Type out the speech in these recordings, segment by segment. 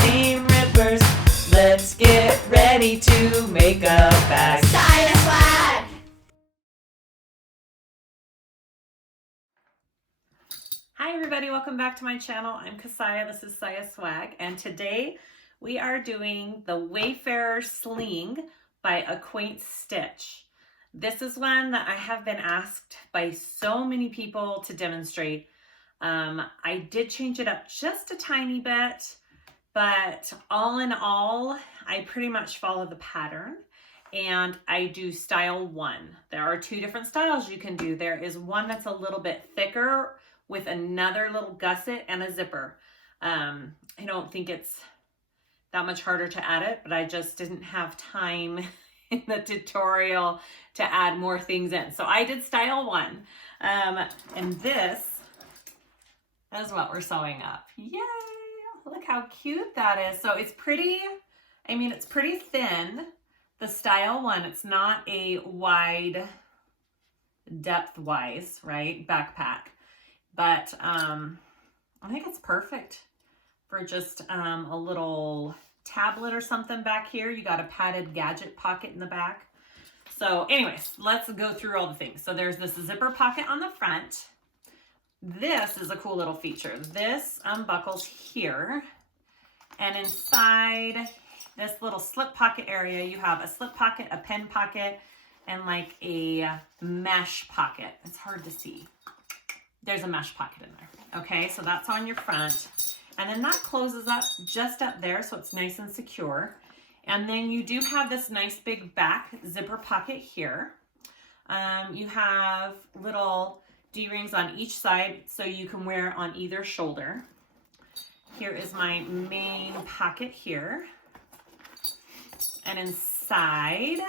seam rippers. Let's get ready to make a bag. SiahSwag! Hi everybody, welcome back to my channel. I'm Kassiah, this is SiahSwag, and today we are doing the Wayfarer Sling by a Quaint stitch. This is one that I have been asked by so many people to demonstrate. I did change it up just a tiny bit, but all in all, I pretty much follow the pattern and I do style one. There are two different styles you can do. There is one that's a little bit thicker with another little gusset and a zipper. I don't think it's that much harder to add it, but I just didn't have time in the tutorial to add more things in. So I did style one. And this is what we're sewing up. Yay! Look how cute that is. So it's pretty, I mean, it's pretty thin. The style one, it's not a wide, depth-wise, right, backpack. But I think it's perfect for just a little tablet or something back here. You got a padded gadget pocket in the back. So anyways, let's go through all the things. So there's this zipper pocket on the front. This is a cool little feature. This unbuckles here, and inside this little slip pocket area, you have a slip pocket, a pen pocket, and like a mesh pocket. It's hard to see. There's a mesh pocket in there. Okay, so that's on your front. And then that closes up just up there, so it's nice and secure. And then you do have this nice big back zipper pocket here. You have little D-rings on each side, so you can wear on either shoulder. Here is my main pocket here. And inside,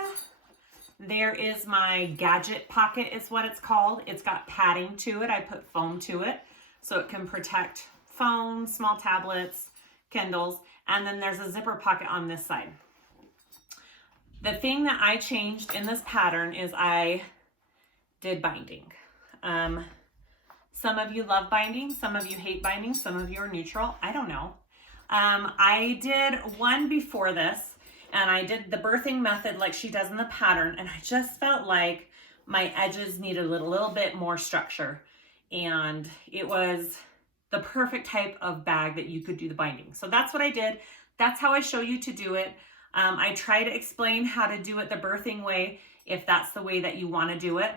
there is my gadget pocket is what it's called. It's got padding to it. I put foam to it so it can protect phones, small tablets, Kindles. And then there's a zipper pocket on this side. The thing that I changed in this pattern is I did binding. Some of you love binding, some of you hate binding, some of you are neutral. I don't know. I did one before this, and I did the birthing method like she does in the pattern, and I just felt like my edges needed a little bit more structure, and it was the perfect type of bag that you could do the binding. So that's what I did. That's how I show you to do it. I try to explain how to do it the birthing way if that's the way that you want to do it.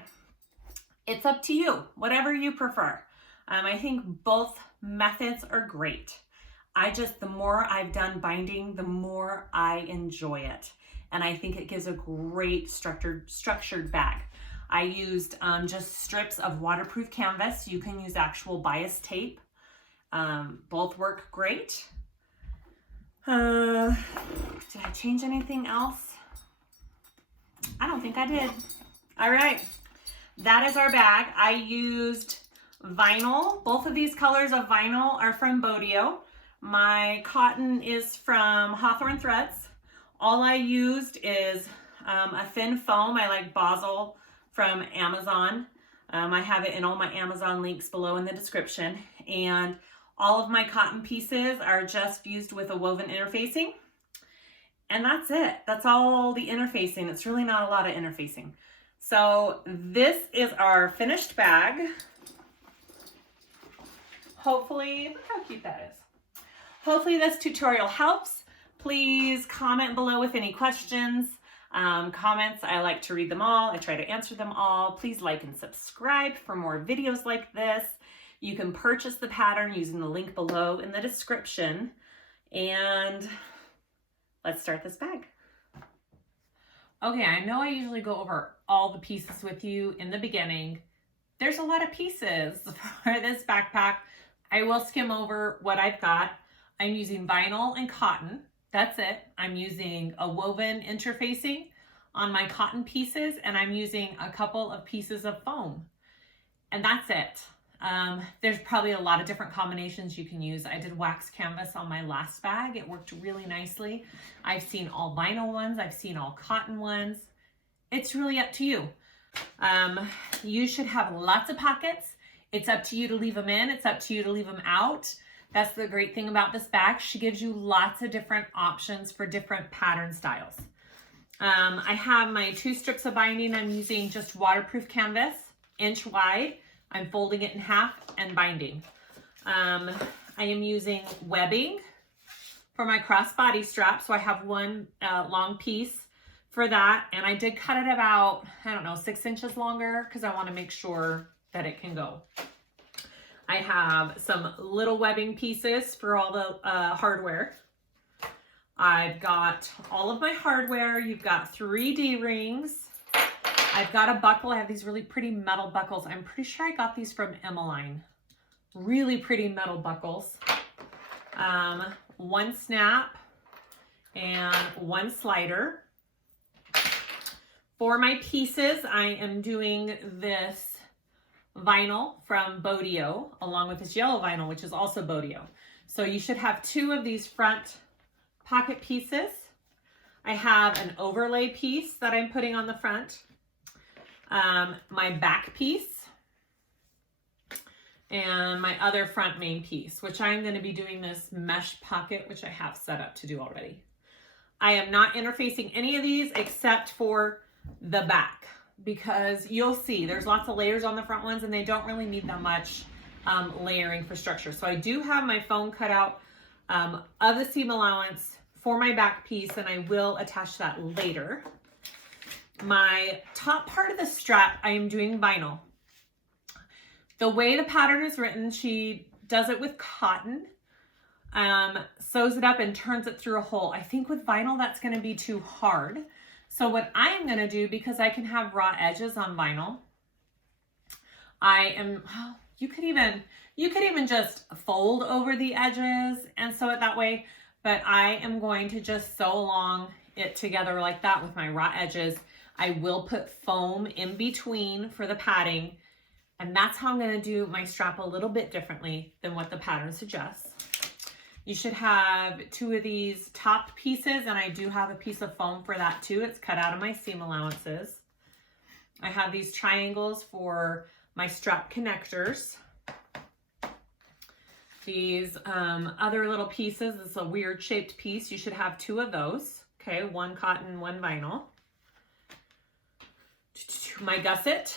It's up to you, whatever you prefer. I think both methods are great. The more I've done binding, the more I enjoy it. And I think it gives a great structured bag. I used just strips of waterproof canvas. You can use actual bias tape. Both work great. Did I change anything else? I don't think I did. All right. That is our bag. I used vinyl. Both of these colors of vinyl are from BoDeeOh. My cotton is from Hawthorne Threads. All I used is a thin foam. I like Basel from Amazon. I have it in all my Amazon links below in the description. And all of my cotton pieces are just fused with a woven interfacing. And that's it. That's all the interfacing. It's really not a lot of interfacing. So this is our finished bag. Hopefully, look how cute that is. Hopefully this tutorial helps. Please comment below with any questions. Comments, I like to read them all. I try to answer them all. Please like and subscribe for more videos like this. You can purchase the pattern using the link below in the description. And let's start this bag. Okay, I know I usually go over all the pieces with you in the beginning. There's a lot of pieces for this backpack. I will skim over what I've got. I'm using vinyl and cotton. That's it. I'm using a woven interfacing on my cotton pieces, and I'm using a couple of pieces of foam. And that's it. There's probably a lot of different combinations you can use. I did wax canvas on my last bag. It worked really nicely. I've seen all vinyl ones. I've seen all cotton ones. It's really up to you. You should have lots of pockets. It's up to you to leave them in. It's up to you to leave them out. That's the great thing about this bag. She gives you lots of different options for different pattern styles. I have my 2 strips of binding. I'm using just waterproof canvas, inch wide. I'm folding it in half and binding. I am using webbing for my crossbody strap. So I have one long piece for that. And I did cut it about, I don't know, 6 inches longer because I want to make sure that it can go. I have some little webbing pieces for all the hardware. I've got all of my hardware. You've got 3 D-rings. I've got a buckle. I have these really pretty metal buckles. I'm pretty sure I got these from Emmaline. Really pretty metal buckles. 1 snap and 1 slider. For my pieces, I am doing this vinyl from BoDeeOh along with this yellow vinyl, which is also BoDeeOh. So you should have 2 of these front pocket pieces. I have an overlay piece that I'm putting on the front, my back piece, and my other front main piece, which I'm going to be doing this mesh pocket, which I have set up to do already. I am not interfacing any of these except for the back, because you'll see there's lots of layers on the front ones and they don't really need that much layering for structure. So I do have my foam cut out of the seam allowance for my back piece, and I will attach that later. My top part of the strap, I am doing vinyl. The way the pattern is written, she does it with cotton, sews it up and turns it through a hole. I think with vinyl that's going to be too hard. So what I'm going to do, because I can have raw edges on vinyl, you could even just fold over the edges and sew it that way, but I am going to just sew along it together like that with my raw edges. I will put foam in between for the padding, and that's how I'm going to do my strap a little bit differently than what the pattern suggests. You should have 2 of these top pieces, and I do have a piece of foam for that too. It's cut out of my seam allowances. I have these triangles for my strap connectors. These other little pieces, this is a weird shaped piece. You should have 2 of those. Okay, 1 cotton, 1 vinyl. My gusset,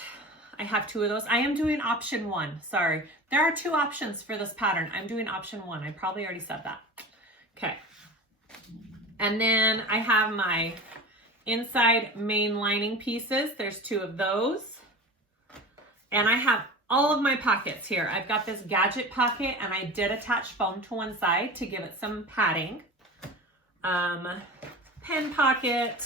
I have 2 of those. I am doing option 1, sorry. There are 2 options for this pattern. I'm doing option 1. I probably already said that. Okay. And then I have my inside main lining pieces. There's 2 of those. And I have all of my pockets here. I've got this Gadget Pocket, and I did attach foam to one side to give it some padding. Pen pocket,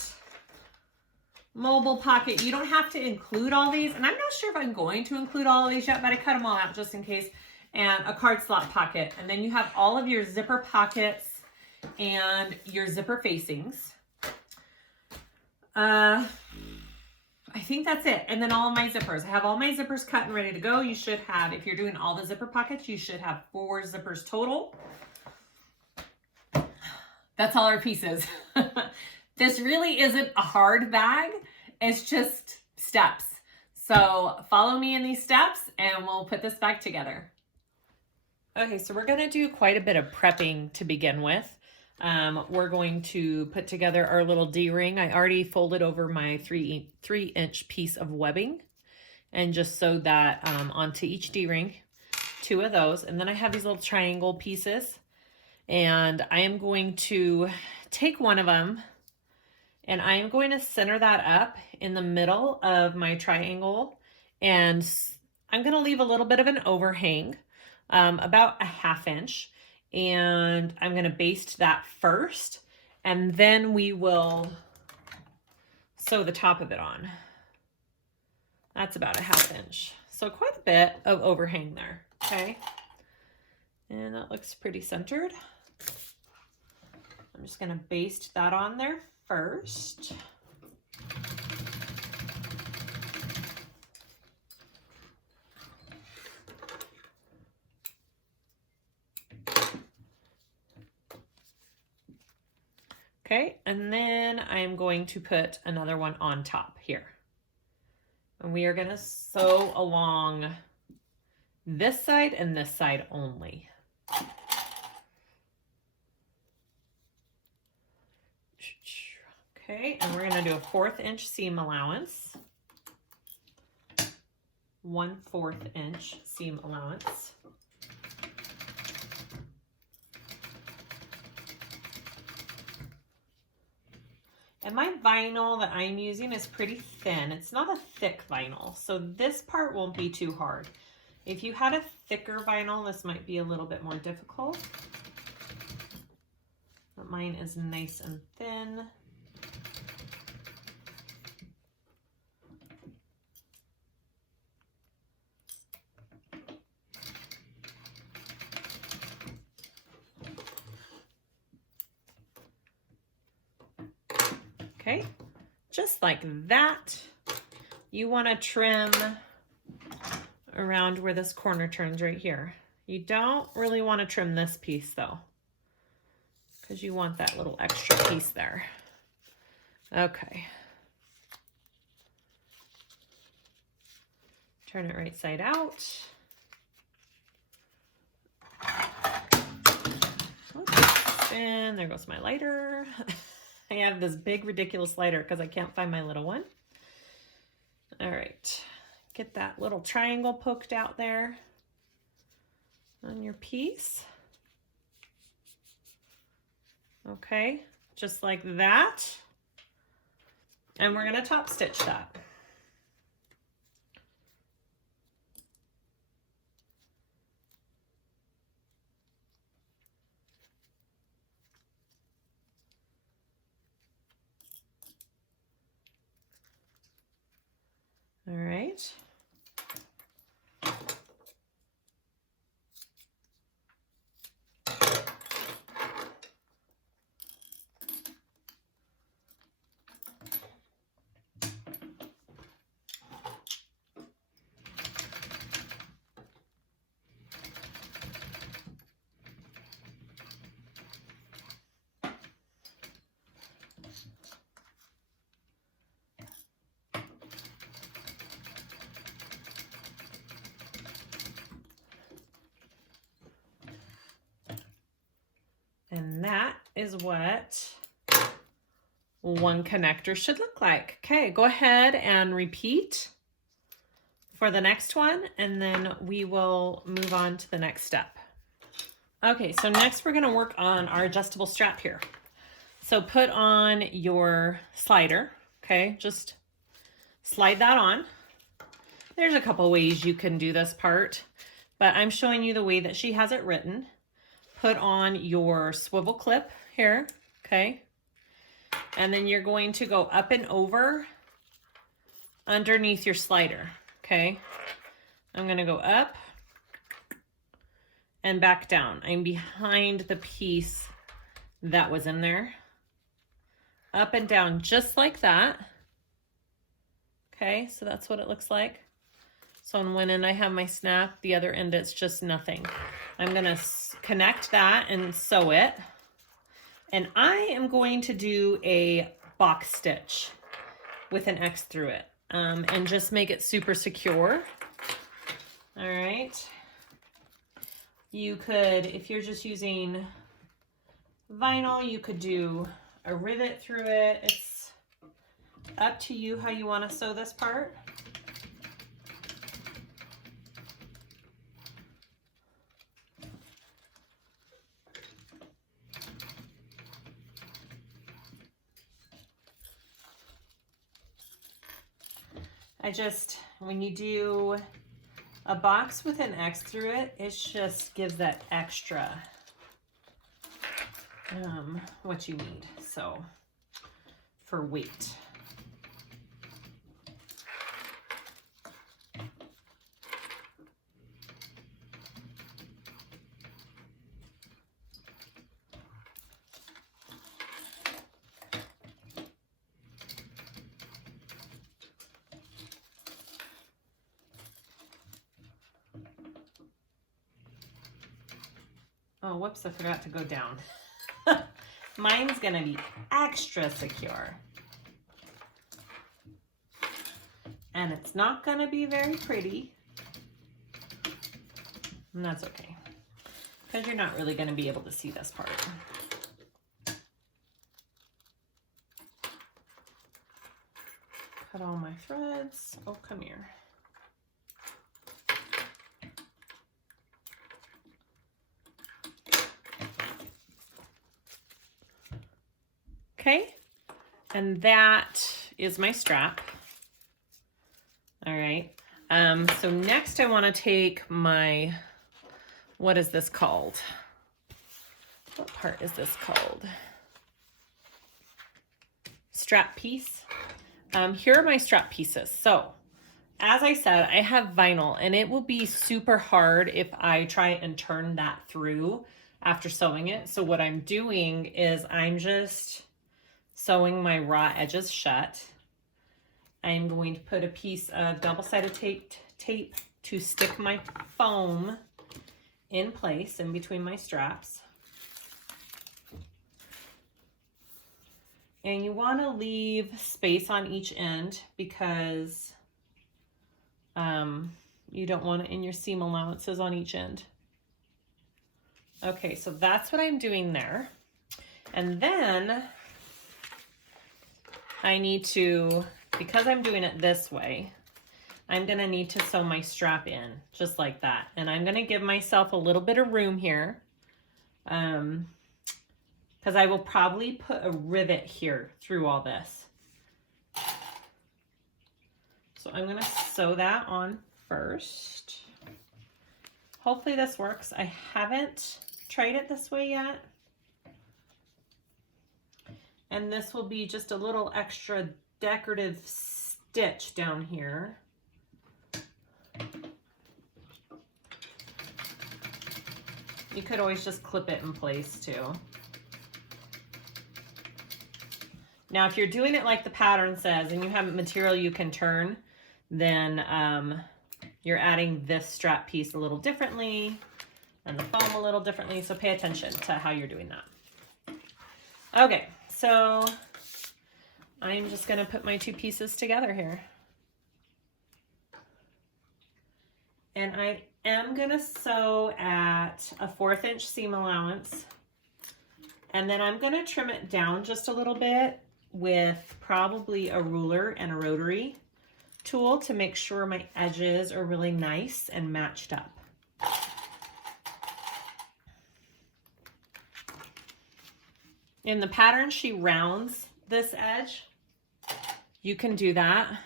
mobile pocket. You don't have to include all these, and I'm not sure if I'm going to include all of these yet, but I cut them all out just in case. And a card slot pocket, and then you have all of your zipper pockets and your zipper facings. I think that's it. And then all of my zippers. I have all my zippers cut and ready to go. You should have, if you're doing all the zipper pockets, you should have 4 zippers total. That's all our pieces. This really isn't a hard bag. It's just steps. So follow me in these steps and we'll put this bag together. Okay, so we're gonna do quite a bit of prepping to begin with. We're going to put together our little D-ring. I already folded over my 3-inch piece of webbing and just sewed that onto each D-ring, 2 of those. And then I have these little triangle pieces, and I am going to take one of them and I am going to center that up in the middle of my triangle, and I'm going to leave a little bit of an overhang, about a 1/2 inch. And I'm going to baste that first, and then we will sew the top of it on. That's about a 1/2 inch. So quite a bit of overhang there, okay? And that looks pretty centered. I'm just going to baste that on there first. Okay, and then I'm going to put another one on top here. And we are going to sew along this side and this side only. Okay, and we're going to do a 1/4 inch seam allowance. 1/4 inch seam allowance. And my vinyl that I'm using is pretty thin. It's not a thick vinyl, so this part won't be too hard. If you had a thicker vinyl, this might be a little bit more difficult. But mine is nice and thin. Okay, just like that. You want to trim around where this corner turns right here. You don't really want to trim this piece though, because you want that little extra piece there. Okay. Turn it right side out. Oops. And there goes my lighter. I have this big ridiculous lighter because I can't find my little one. All right, get that little triangle poked out there on your piece. Okay, just like that. And we're gonna top stitch that. All right. And that is what one connector should look like. Okay, go ahead and repeat for the next one, and then we will move on to the next step. Okay, so next we're gonna work on our adjustable strap here. So put on your slider, okay? Just slide that on. There's a couple ways you can do this part, but I'm showing you the way that she has it written. Put on your swivel clip here, okay? And then you're going to go up and over underneath your slider, okay? I'm gonna go up and back down. I'm behind the piece that was in there. Up and down just like that. Okay, so that's what it looks like. So on one end I have my snap, the other end it's just nothing. I'm gonna connect that and sew it. And I am going to do a box stitch with an X through it and just make it super secure. All right. You could, if you're just using vinyl, you could do a rivet through it. It's up to you how you want to sew this part. When you do a box with an X through it, it just gives that extra what you need, so for weight. Oh, whoops, I forgot to go down. Mine's gonna be extra secure. And it's not gonna be very pretty. And that's okay, because you're not really gonna be able to see this part. cut all my threads. Oh, come here. Okay, and that is my strap. All right, so next I want to take my, what is this called? What part is this called? Strap piece. Here are my strap pieces. So as I said, I have vinyl and it will be super hard if I try and turn that through after sewing it. So what I'm doing is I'm just sewing my raw edges shut. I'm going to put a piece of double-sided tape to stick my foam in place in between my straps. And you want to leave space on each end because you don't want it in your seam allowances on each end. Okay, so that's what I'm doing there. And then I need to, because I'm doing it this way, I'm gonna need to sew my strap in just like that. And I'm gonna give myself a little bit of room here because I will probably put a rivet here through all this. So I'm gonna sew that on first. Hopefully this works. I haven't tried it this way yet. And this will be just a little extra decorative stitch down here. You could always just clip it in place too. Now, if you're doing it like the pattern says and you have material you can turn, then you're adding this strap piece a little differently and the foam a little differently. So pay attention to how you're doing that. Okay, so I'm just gonna put my two pieces together here. And I am gonna sew at a 1/4 inch seam allowance. And then I'm gonna trim it down just a little bit with probably a ruler and a rotary tool to make sure my edges are really nice and matched up. In the pattern, she rounds this edge. You can do that.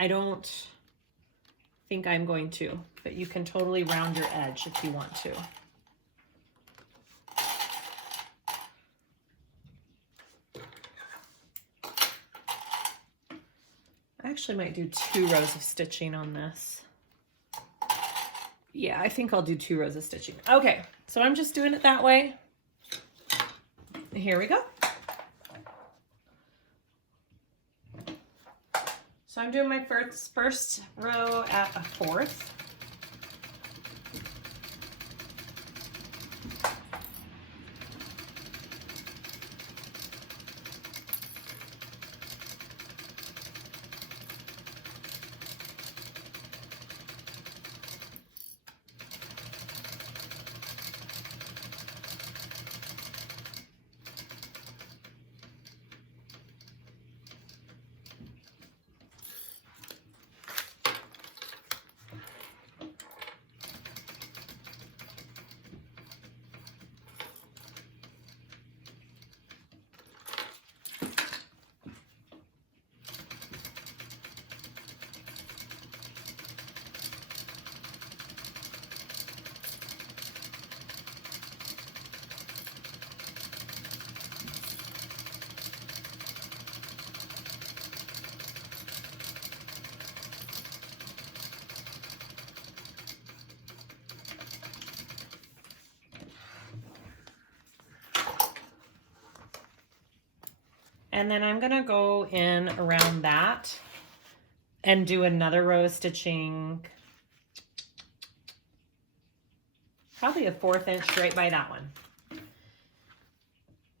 I don't think I'm going to, but you can totally round your edge if you want to. I actually might do 2 rows of stitching on this. Yeah, I think I'll do 2 rows of stitching. Okay, so I'm just doing it that way. Here we go. So I'm doing my first row at a 1/4. And then I'm gonna go in around that and do another row of stitching, probably a 1/4 inch right by that one.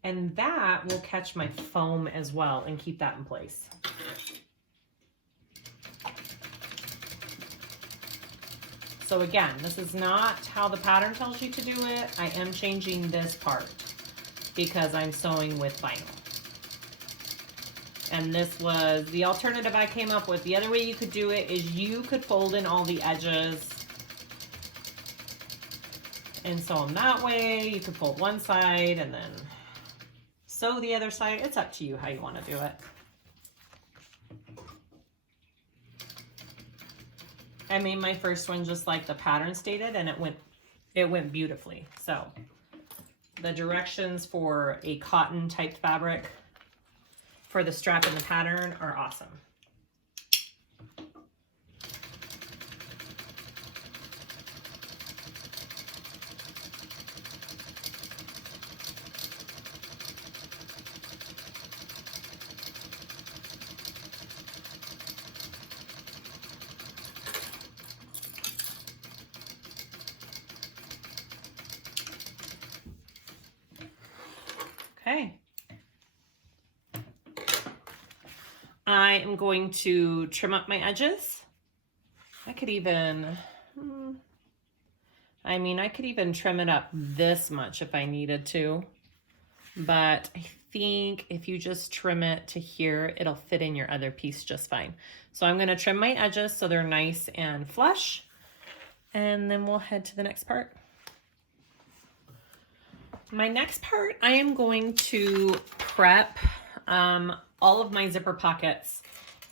And that will catch my foam as well and keep that in place. So again, this is not how the pattern tells you to do it. I am changing this part because I'm sewing with vinyl. And this was the alternative I came up with. The other way you could do it is you could fold in all the edges and sew them that way. You could fold one side and then sew the other side. It's up to you how you want to do it. I made my first one just like the pattern stated, and it went beautifully. So the directions for a cotton type fabric for the strap and the pattern are awesome. Okay. I am going to trim up my edges. I could even, I could even trim it up this much if I needed to, but I think if you just trim it to here, it'll fit in your other piece just fine. So I'm going to trim my edges so they're nice and flush, and then we'll head to the next part. My next part, I am going to prep all of my zipper pockets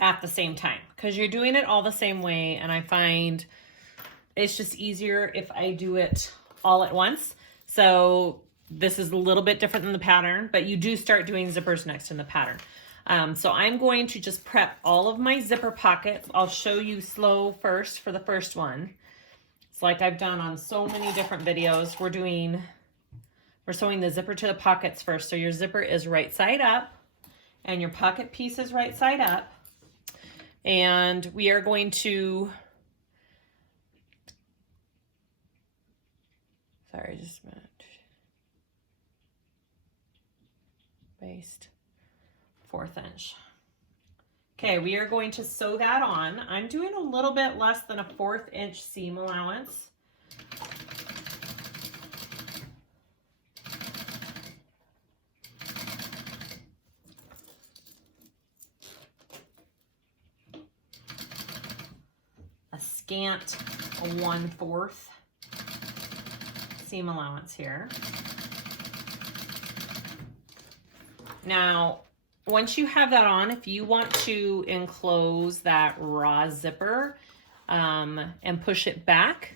at the same time, because you're doing it all the same way, and I find it's just easier if I do it all at once. So this is a little bit different than the pattern, but you do start doing zippers next in the pattern. So I'm going to just prep all of my zipper pockets. I'll show you slow first for the first one. It's like I've done on so many different videos. We're sewing the zipper to the pockets first. So your zipper is right side up and your pocket piece is right side up. And we are going to, sorry, just a minute. Baste 1/4 inch. Okay, we are going to sew that on. I'm doing a little bit less than a 1/4 inch seam allowance. Scant 1/4 seam allowance here. Now, once you have that on, if you want to enclose that raw zipper and push it back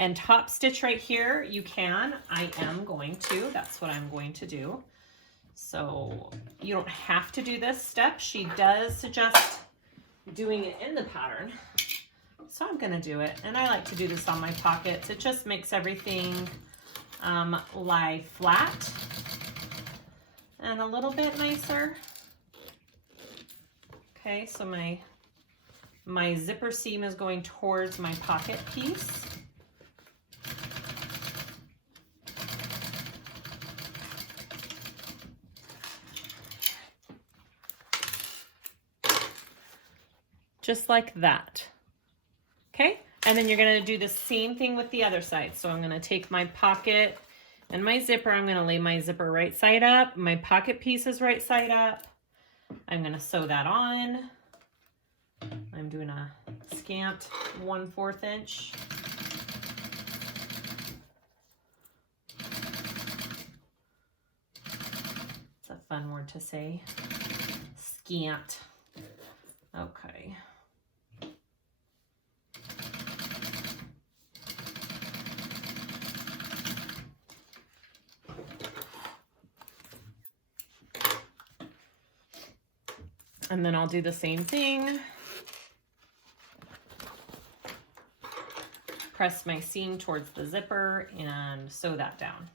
and top stitch right here, you can. I am going to. That's what I'm going to do. So you don't have to do this step. She does suggest doing it in the pattern. So I'm going to do it, and I like to do this on my pockets. It just makes everything lie flat and a little bit nicer. Okay, so my zipper seam is going towards my pocket piece. Just like that. Okay, and then you're going to do the same thing with the other side. So I'm going to take my pocket and my zipper. I'm going to lay my zipper right side up. My pocket piece is right side up. I'm going to sew that on. I'm doing a scant 1/4 inch. It's a fun word to say. Scant. Okay. And then I'll do the same thing. Press my seam towards the zipper and sew that down.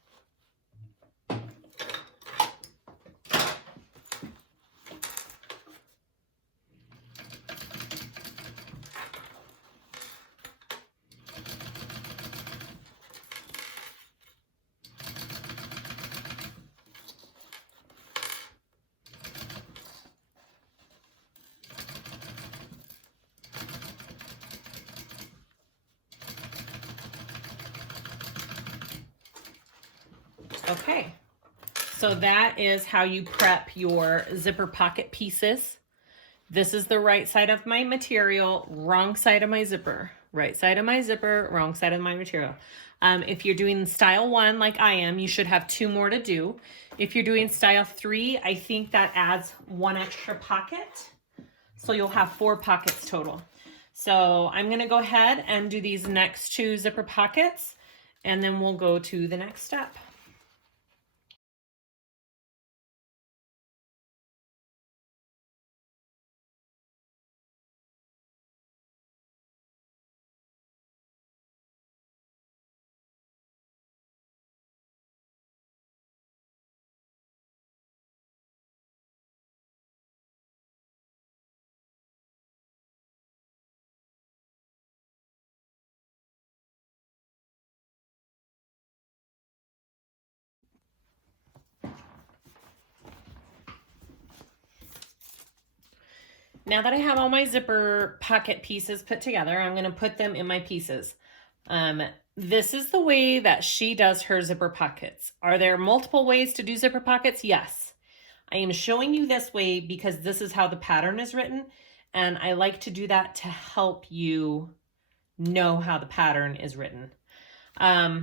Okay, So that is how you prep your zipper pocket pieces. This is the right side of my material, wrong side of my zipper. Right side of my zipper, wrong side of my material. If you're doing style 1 like I am, you should have 2 more to do. If you're doing style 3, I think that adds 1 extra pocket. So you'll have 4 pockets total. So I'm gonna go ahead and do these next 2 zipper pockets, and then we'll go to the next step. Now that I have all my zipper pocket pieces put together, I'm going to put them in my pieces. This is the way that she does her zipper pockets. Are there multiple ways to do zipper pockets? Yes. I am showing you this way because this is how the pattern is written, and I like to do that to help you know how the pattern is written. How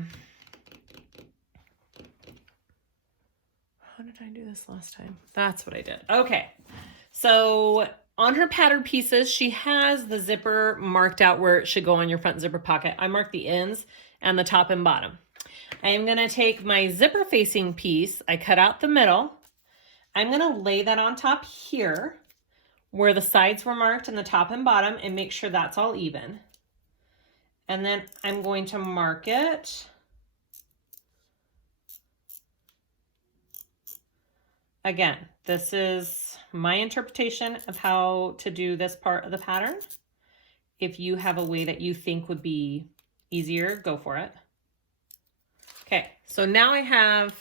did I do this last time? That's what I did. Okay. So on her pattern pieces, she has the zipper marked out where it should go on your front zipper pocket. I marked the ends and the top and bottom. I am going to take my zipper facing piece. I cut out the middle. I'm going to lay that on top here where the sides were marked and the top and bottom, and make sure that's all even. And then I'm going to mark it again. This is my interpretation of how to do this part of the pattern. If you have a way that you think would be easier, go for it. Okay, so now I have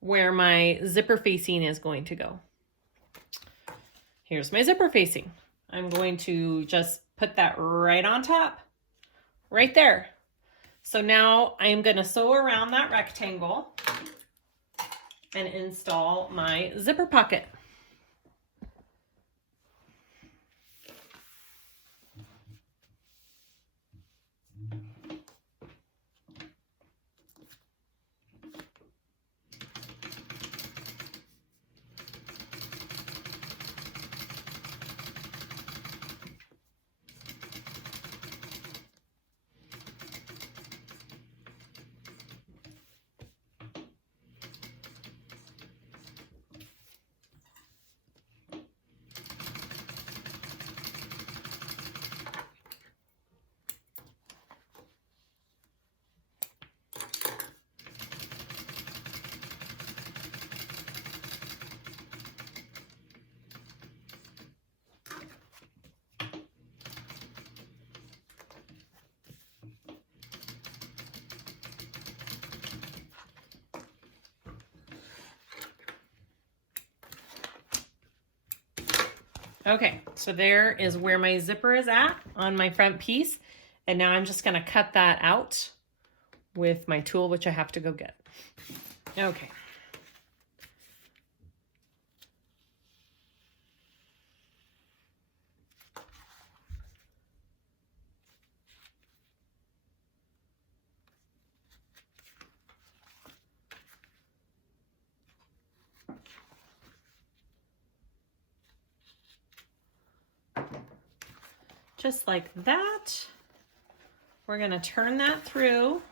where my zipper facing is going to go. Here's my zipper facing. I'm going to just put that right on top, right there. So now I'm going to sew around that rectangle and install my zipper pocket. Okay, so there is where my zipper is at on my front piece. And now I'm just going to cut that out with my tool, which I have to go get. Okay. Just like that. We're going to turn that through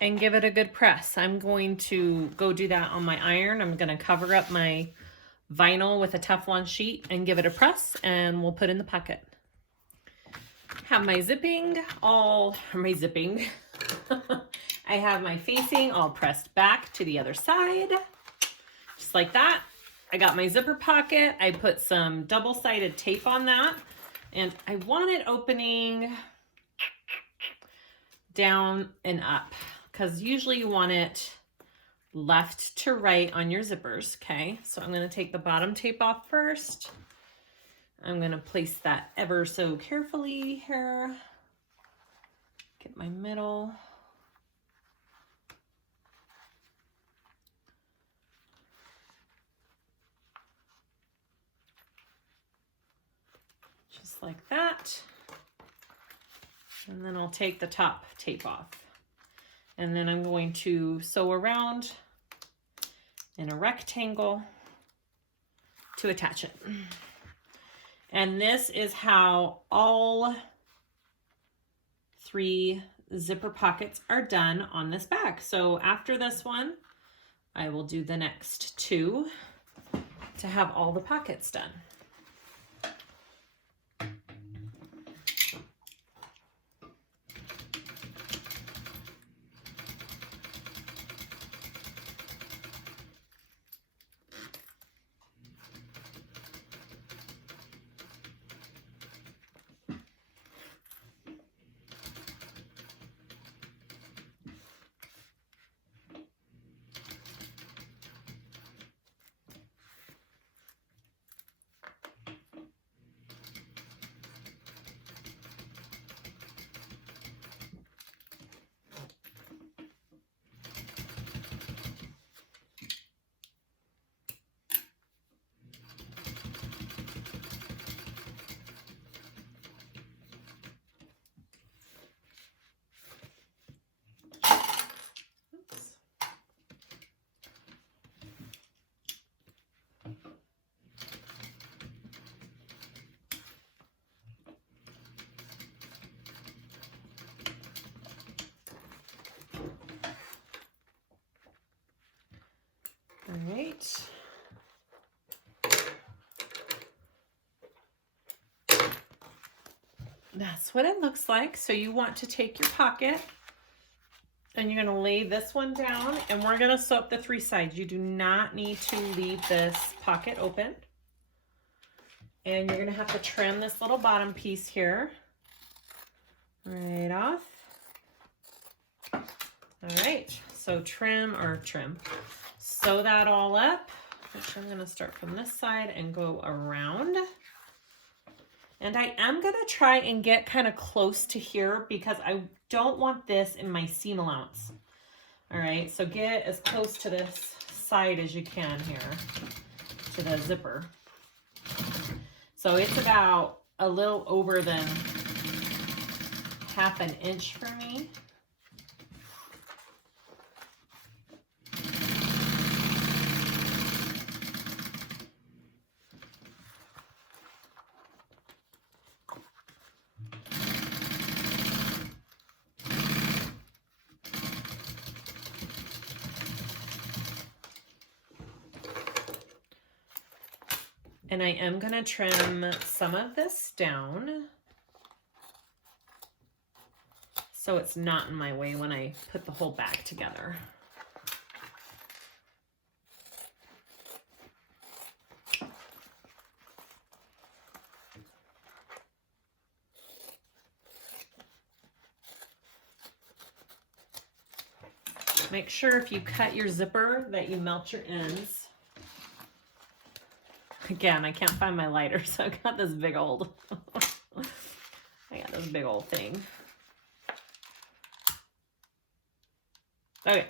and give it a good press. I'm going to go do that on my iron. I'm going to cover up my vinyl with a Teflon sheet and give it a press, and we'll put in the pocket. Have my zipping all, I have my facing all pressed back to the other side, just like that. I got my zipper pocket. I put some double-sided tape on that, and I want it opening down and up, because usually you want it left to right on your zippers. Okay, so I'm going to take the bottom tape off first. I'm going to place that ever so carefully here. Get my middle. just like that. And then I'll take the top tape off. And then I'm going to sew around in a rectangle to attach it. And this is how all 3 zipper pockets are done on this bag. So after this one, I will do the next 2 to have all the pockets done. All right. That's what it looks like. So you want to take your pocket and you're going to lay this one down, and we're going to sew up the 3 sides. You do not need to leave this pocket open. And you're going to have to trim this little bottom piece here right off. All right, so sew that all up, which I'm going to start from this side and go around. And I am going to try and get kind of close to here because I don't want this in my seam allowance. All right, so get as close to this side as you can here, to the zipper. So it's about a little over than ½ an inch for me. And I am going to trim some of this down so it's not in my way when I put the whole bag together. Make sure if you cut your zipper that you melt your ends. Again, I can't find my lighter, so I got this big old, thing. Okay,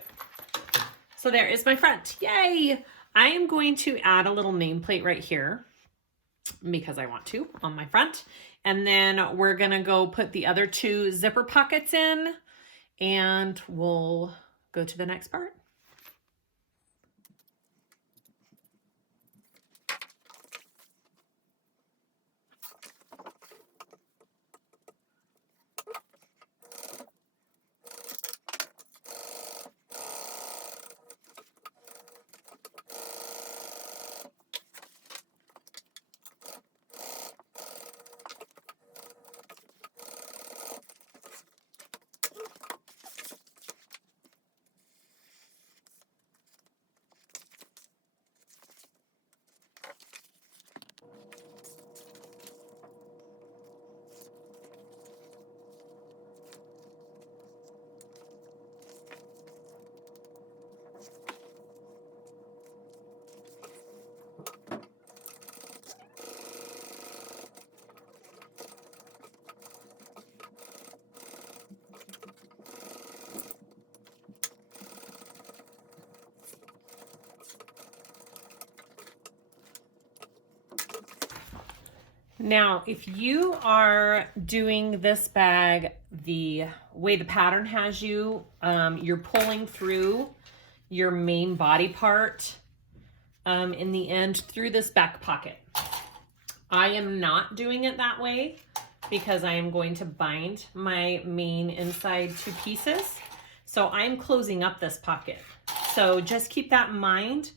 so there is my front. Yay! I am going to add a little nameplate right here because I want to on my front. And then we're gonna go put the other 2 zipper pockets in and we'll go to the next part. Now, if you are doing this bag the way the pattern has you, you're pulling through your main body part in the end through this back pocket. I am not doing it that way because I am going to bind my main inside two pieces. So I'm closing up this pocket. So just keep that in mind,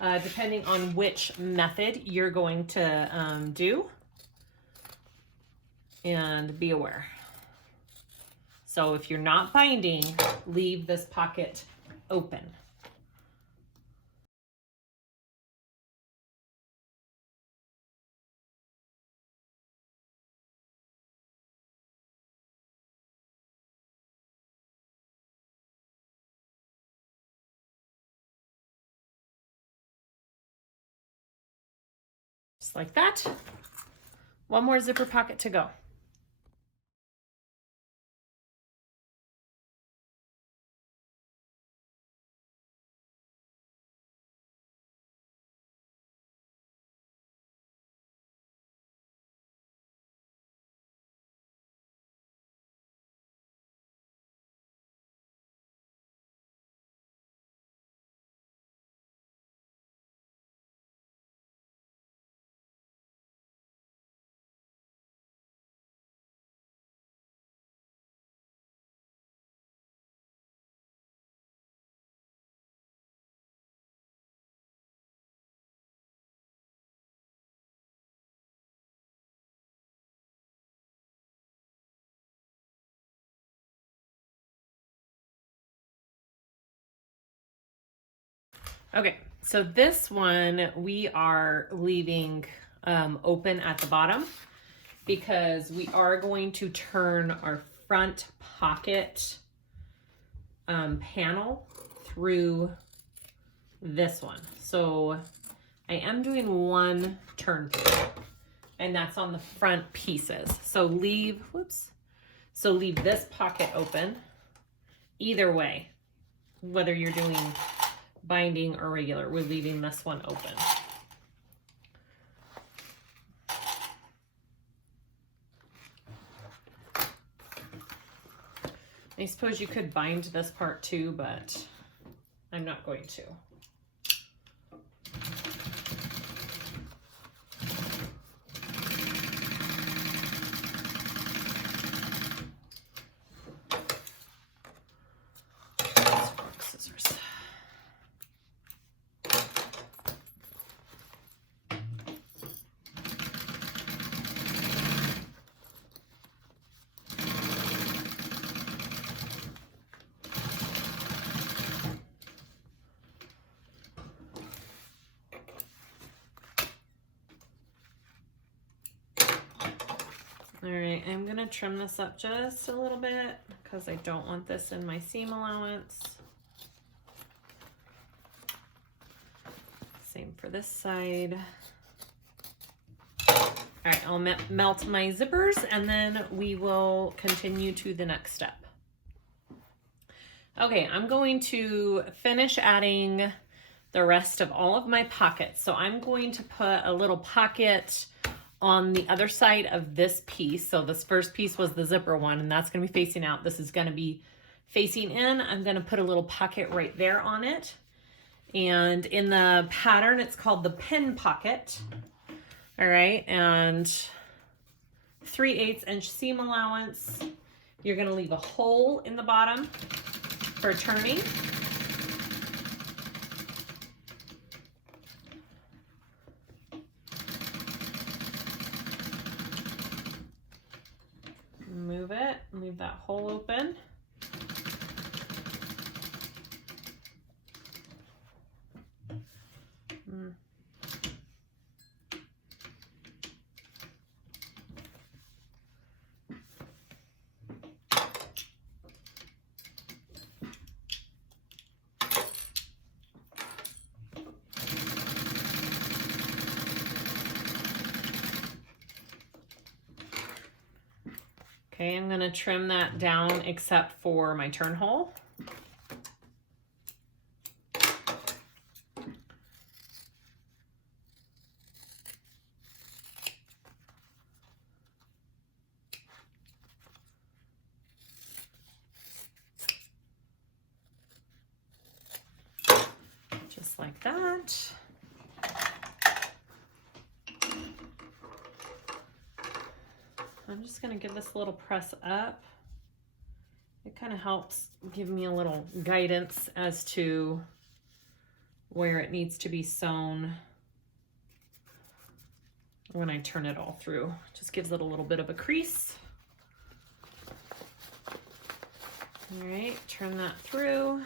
depending on which method you're going to do. And be aware. So if you're not binding, leave this pocket open. Just like that. One more zipper pocket to go. Okay, so this one we are leaving open at the bottom because we are going to turn our front pocket panel through this one. So I am doing one turn through, and that's on the front pieces. So leave, so leave this pocket open either way, whether you're doing binding or regular, we're leaving this one open. I suppose you could bind this part too, but I'm not going to. All right, I'm gonna trim this up just a little bit because I don't want this in my seam allowance. Same for this side. All right, I'll melt my zippers and then we will continue to the next step. Okay, I'm going to finish adding the rest of all of my pockets. So I'm going to put a little pocket on the other side of this piece. So this first piece was the zipper one, and that's going to be facing out. This is going to be facing in. I'm going to put a little pocket right there on it. And in the pattern, it's called the pin pocket. All right, and 3/8 inch seam allowance. You're going to leave a hole in the bottom for turning. Move it, leave that hole open. Okay, I'm going to trim that down except for my turn hole. like that. I'm just going to give this a little press up. It kind of helps give me a little guidance as to where it needs to be sewn when I turn it all through. Just gives it a little bit of a crease. All right, turn that through.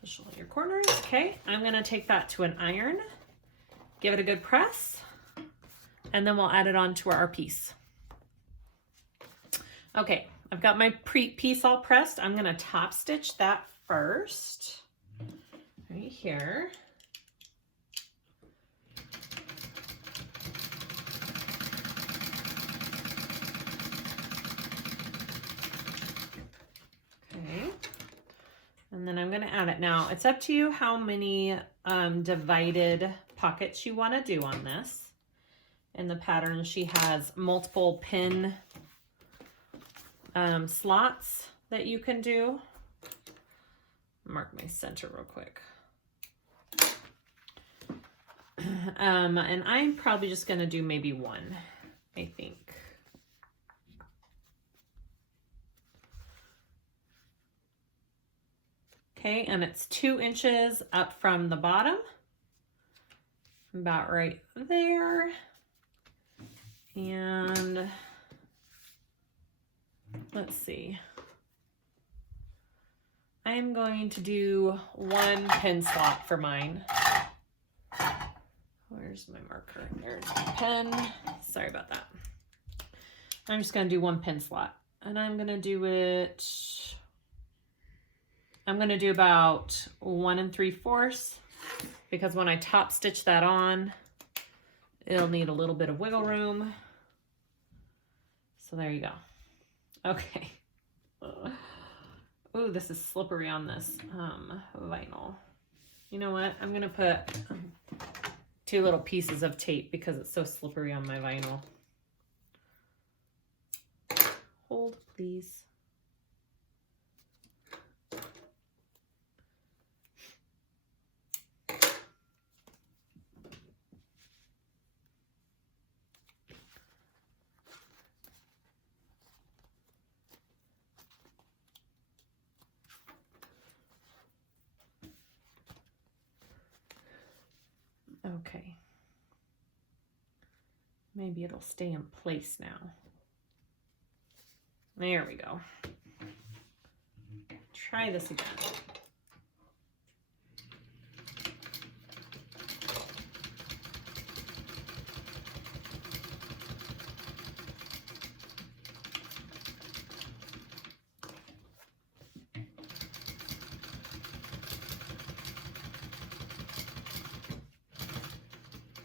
Push all your corners. Okay, I'm gonna take that to an iron, give it a good press, and then we'll add it on to our piece. Okay, I've got my piece all pressed. I'm gonna top stitch that first, right here. And then I'm going to add it. Now, it's up to you how many divided pockets you want to do on this. In the pattern, she has multiple pin slots that you can do. Mark my center real quick. And I'm probably just going to do maybe one, I think. Okay, and it's 2 inches up from the bottom, about right there. And let's see. I am going to do 1 pin slot for mine. Where's my marker? There's my pen. Sorry about that. I'm just going to do 1 pin slot, and I'm going to do it. I'm going to do about 1 3/4 because when I top stitch that on, it'll need a little bit of wiggle room. So there you go. Okay. Ooh, this is slippery on this vinyl. You know what? I'm going to put 2 little pieces of tape because it's so slippery on my vinyl. Hold, please. Okay. Maybe it'll stay in place now. There we go. Try this again.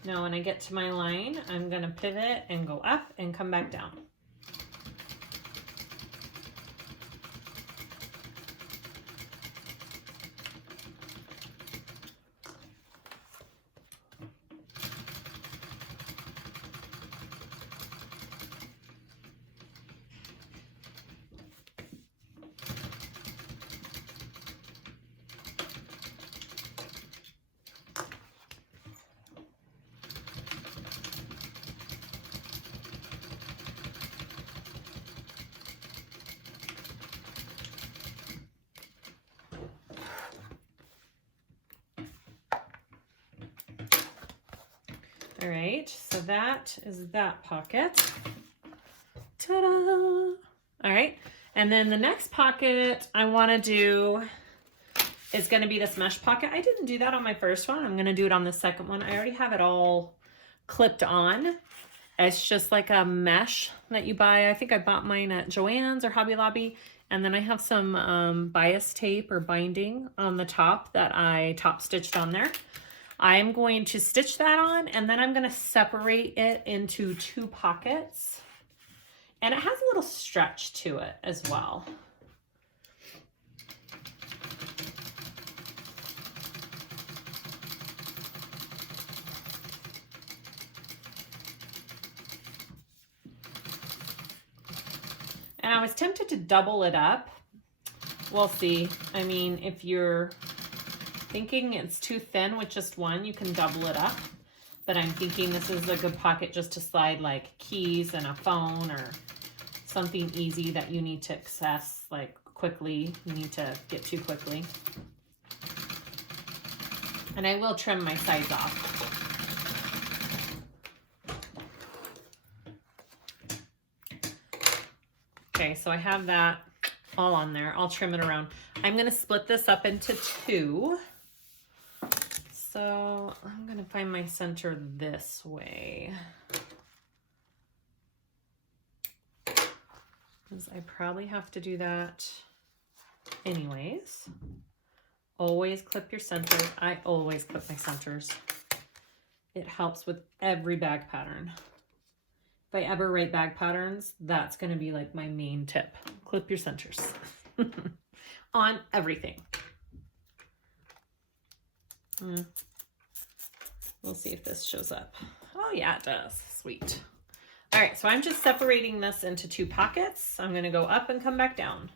Now when I get to my line, I'm going to pivot and go up and come back down. All right, so that is that pocket. Ta-da! All right, and then the next pocket I want to do is going to be this mesh pocket. I didn't do that on my first one. I'm going to do it on the second one. I already have it all clipped on. It's just like a mesh that you buy. I think I bought mine at Joann's or Hobby Lobby. And then I have some bias tape or binding on the top that I top stitched on there. I'm going to stitch that on, and then I'm going to separate it into 2 pockets. And it has a little stretch to it as well. And I was tempted to double it up. We'll see. I mean, if you're thinking it's too thin with just one, you can double it up. But I'm thinking this is a good pocket just to slide like keys and a phone or something easy that you need to access like quickly, you need to get to quickly. And I will trim my sides off. Okay, so I have that all on there. I'll trim it around. I'm going to split this up into 2. So I'm going to find my center this way. Because I probably have to do that anyways. Always clip your centers. I always clip my centers. It helps with every bag pattern. If I ever write bag patterns, that's going to be like my main tip. Clip your centers on everything. We'll see if this shows up. Oh yeah, it does. Sweet. All right, so I'm just separating this into 2 pockets. I'm going to go up and come back down.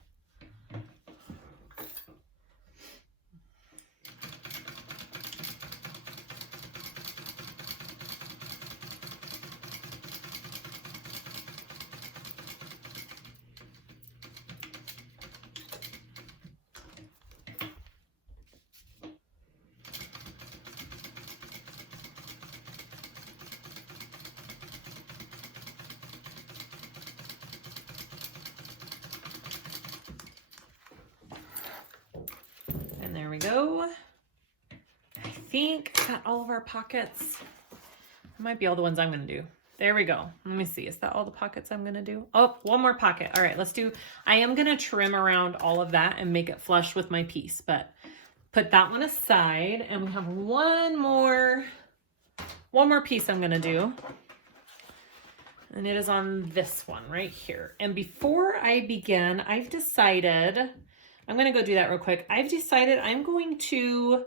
There we go. I think got all of our pockets. That might be all the ones I'm going to do. There we go. Let me see. Is that all the pockets I'm going to do? Oh, one more pocket. All right, let's do. I am going to trim around all of that and make it flush with my piece, but put that one aside, and we have one more piece I'm going to do. And it is on this one right here. And before I begin, I've decided, I'm going to go do that real quick. I've decided I'm going to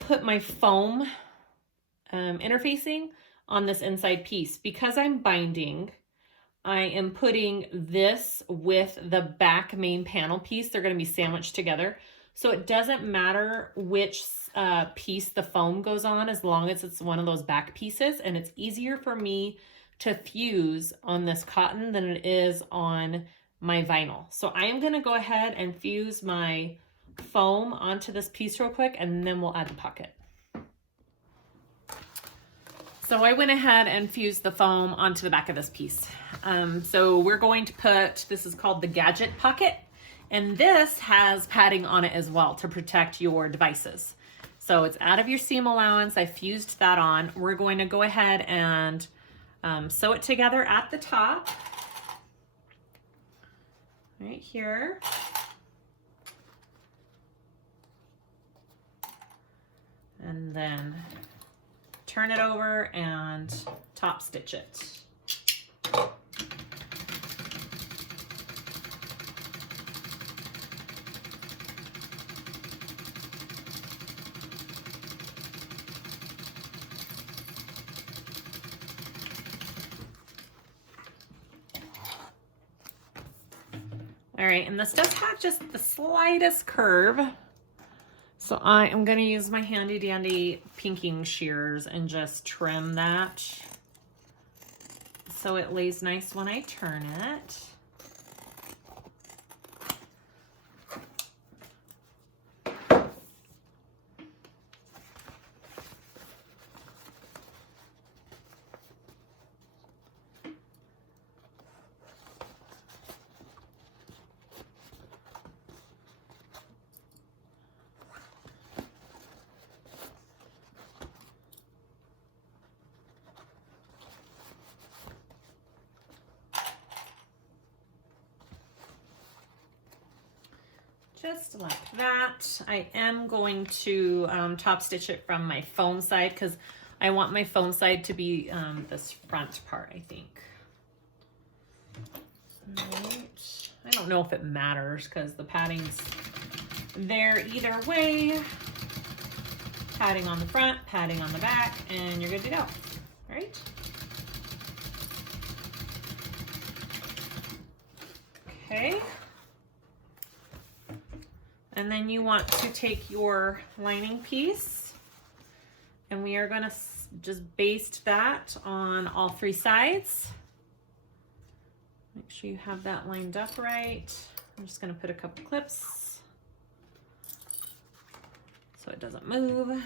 put my foam interfacing on this inside piece. Because I'm binding, I am putting this with the back main panel piece. They're going to be sandwiched together. So it doesn't matter which piece the foam goes on as long as it's one of those back pieces. And it's easier for me to fuse on this cotton than it is on my vinyl. So I am going to go ahead and fuse my foam onto this piece real quick, and then we'll add the pocket. So I went ahead and fused the foam onto the back of this piece. So we're going to put, this is called the Gadget Pocket, and this has padding on it as well to protect your devices. So it's out of your seam allowance. I fused that on. We're going to go ahead and sew it together at the top. Right here. And then turn it over and top stitch it. All right, and this does have just the slightest curve. So I am going to use my handy dandy pinking shears and just trim that so it lays nice when I turn it. just like that. I am going to top stitch it from my phone side because I want my phone side to be this front part, I think. Right. I don't know if it matters because the padding's there either way. Padding on the front, padding on the back, and you're good to go. All right. Okay. And then you want to take your lining piece and we are going to just baste that on all 3 sides. Make sure you have that lined up right. I'm just going to put a couple clips so it doesn't move.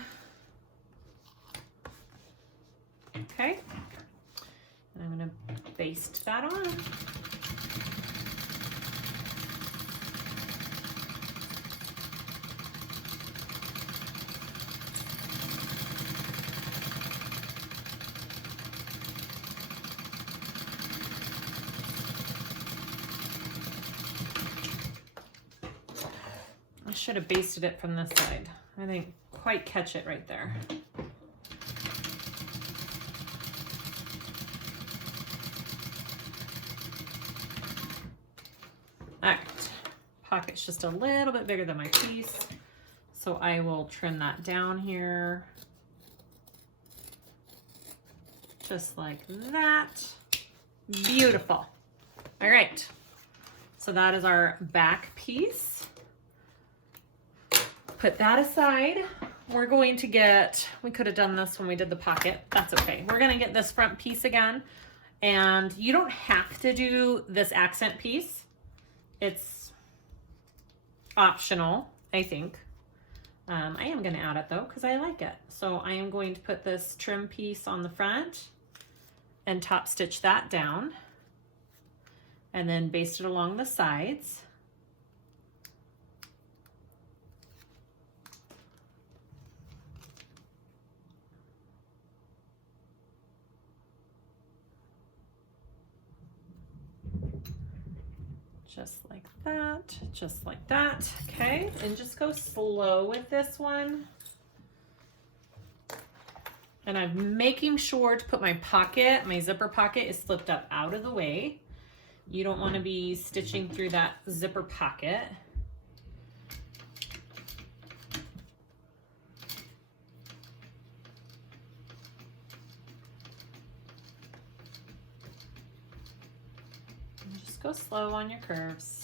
Okay. And I'm going to baste that on. I should have basted it from this side. I didn't quite catch it right there. All right, pocket's just a little bit bigger than my piece, so I will trim that down here. Just like that. Beautiful. All right, so that is our back piece. Put that aside. We're going to get, we could have done this when we did the pocket. That's okay. We're going to get this front piece again. And you don't have to do this accent piece. It's optional, I think. I am going to add it though, because I like it. So I am going to put this trim piece on the front and top stitch that down. And then baste it along the sides. Just like that, just like that. Okay, and just go slow with this one. And I'm making sure to put my pocket, my zipper pocket is slipped up out of the way. You don't want to be stitching through that zipper pocket. Go slow on your curves.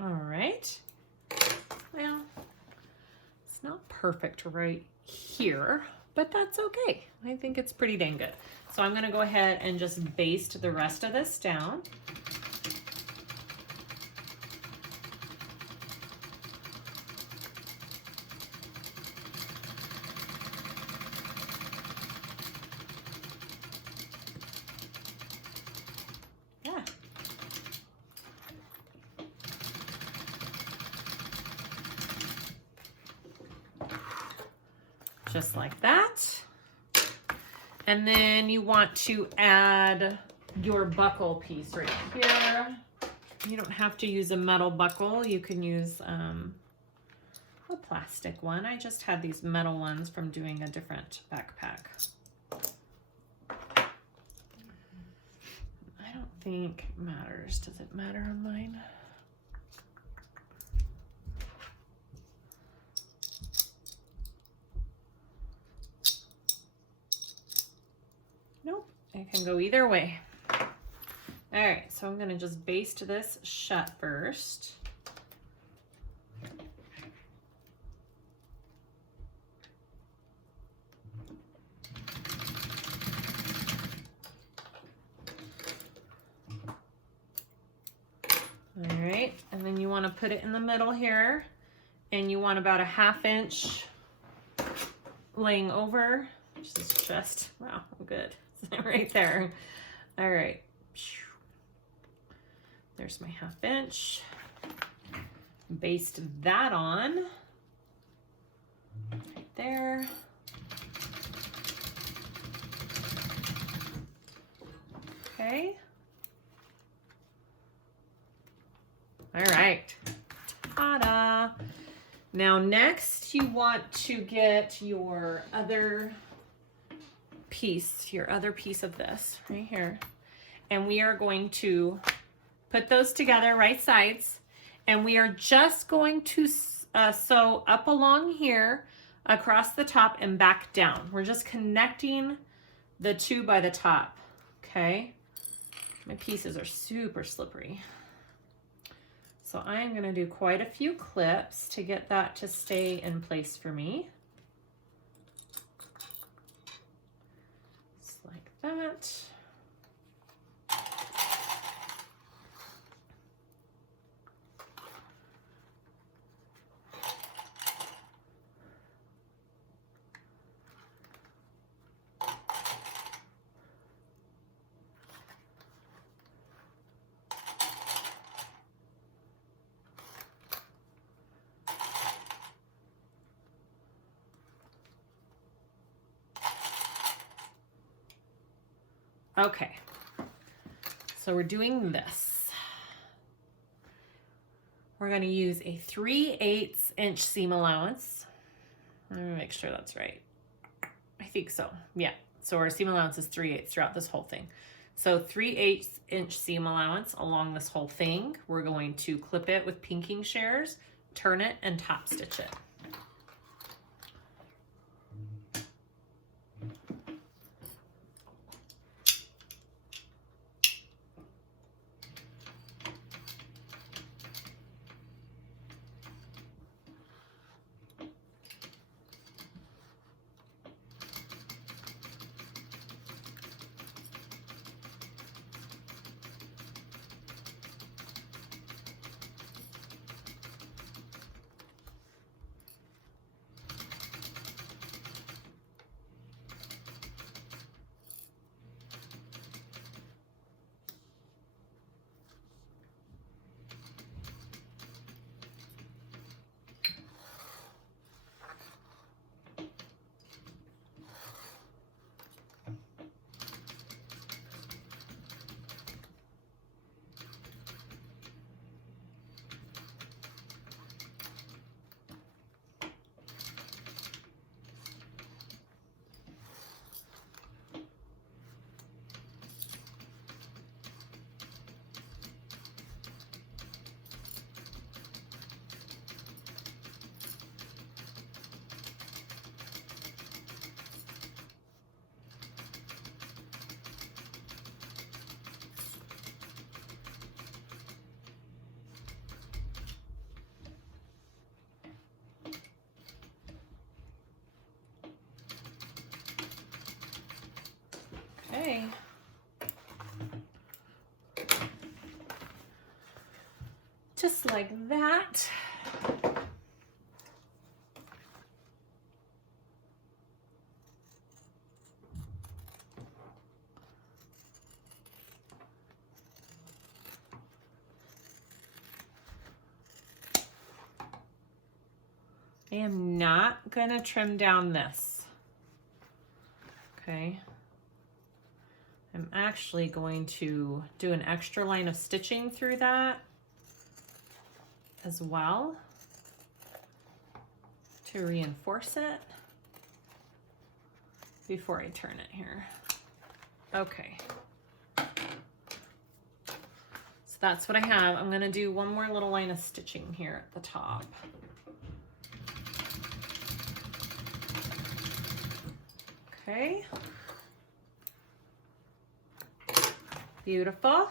All right. Well, it's not perfect right here, but that's okay. I think it's pretty dang good. So I'm gonna go ahead and just baste the rest of this down. Just like that. And then you want to add your buckle piece right here. You don't have to use a metal buckle. You can use a plastic one. I just had these metal ones from doing a different backpack. I don't think it matters. Does it matter on mine? Nope, it can go either way. All right, so I'm gonna just baste this shut first. All right, and then you want to put it in the middle here, and you want about a 1/2 inch laying over, which is just, wow, good, right there. All right, there's my 1/2 inch. Baste that on, right there. Okay. All right, ta-da. Now next you want to get your other piece of this right here. And we are going to put those together right sides. And we are just going to sew up along here, across the top and back down. We're just connecting the two by the top, okay? My pieces are super slippery. So I am gonna do quite a few clips to get that to stay in place for me. Just like that. Okay, so we're doing this. We're going to use a 3/8 inch seam allowance. Let me make sure that's right. I think so. Yeah. So our seam allowance is 3/8 throughout this whole thing. So 3/8 inch seam allowance along this whole thing. We're going to clip it with pinking shears, turn it, and top stitch it. Okay. Just like that. I am not going to trim down this. Okay. I'm actually going to do an extra line of stitching through that as well to reinforce it before I turn it here. Okay. So that's what I have. I'm going to do one more little line of stitching here at the top. Okay. Beautiful.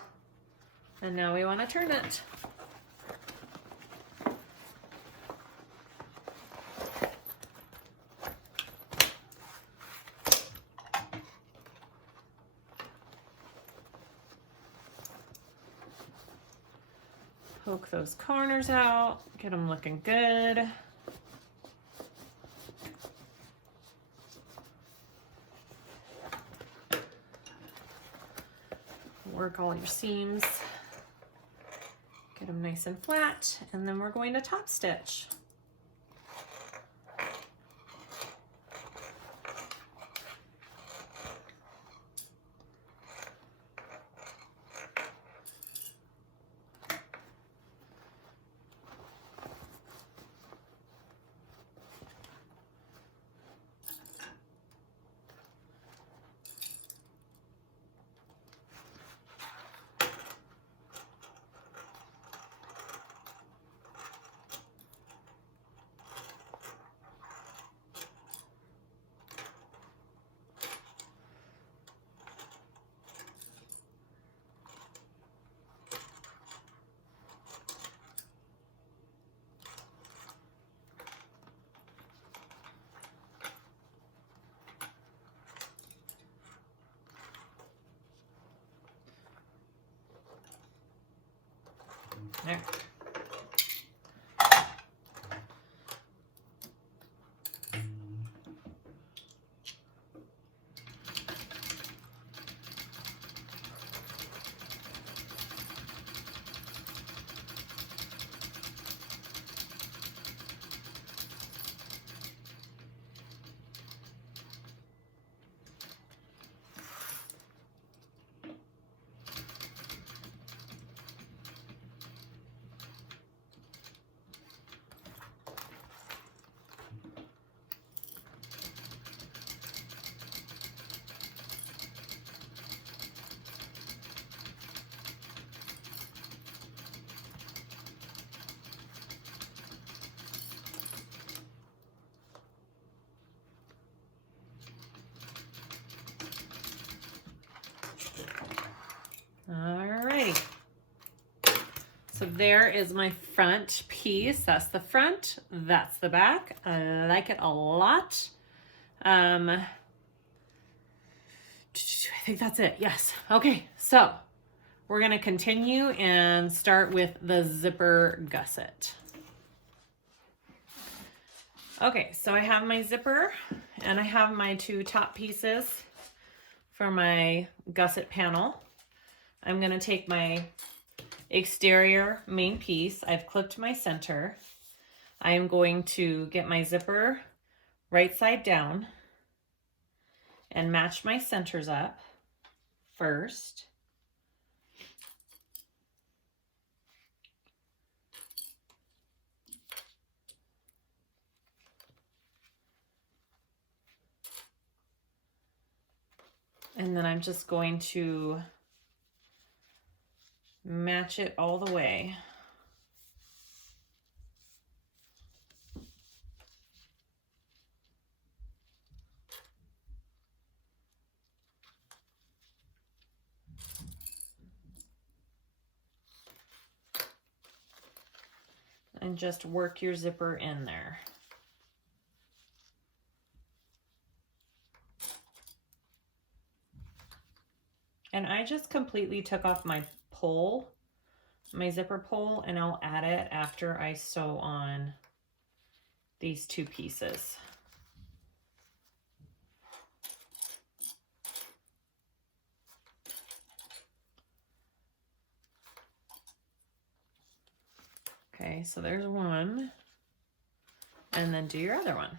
And now we want to turn it. Poke those corners out, get them looking good. Work all your seams. Get them nice and flat, and then we're going to top stitch. There. Alrighty. So there is my front piece. That's the front. That's the back. I like it a lot. I think that's it. Yes. Okay. So we're going to continue and start with the zipper gusset. Okay. So I have my zipper and I have my two top pieces for my gusset panel. I'm going to take my exterior main piece. I've clipped my center. I am going to get my zipper right side down and match my centers up first. And then I'm just going to match it all the way. And just work your zipper in there. And I just completely took off my pull, my zipper pull, and I'll add it after I sew on these two pieces. Okay, so there's one, and then do your other one.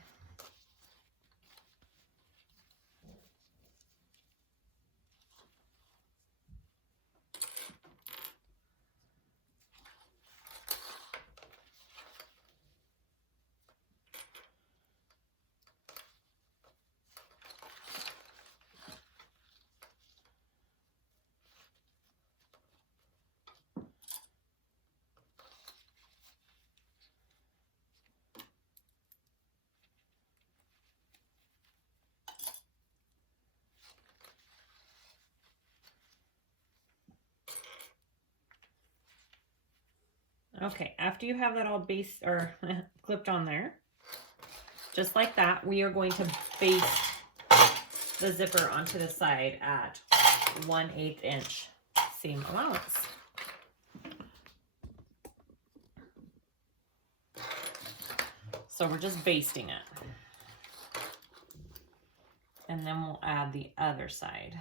Okay, after you have that all based or clipped on there, just like that, we are going to baste the zipper onto the side at 1/8 inch seam allowance. So we're just basting it. And then we'll add the other side.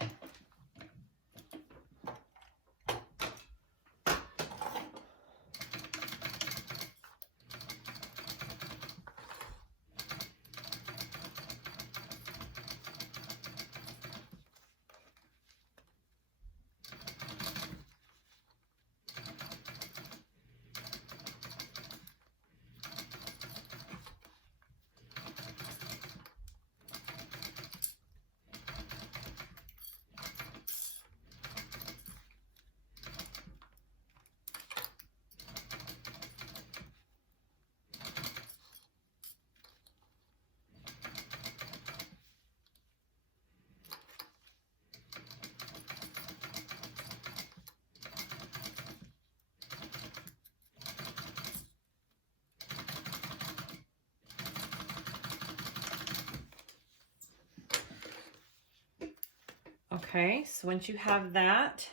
Okay, so once you have that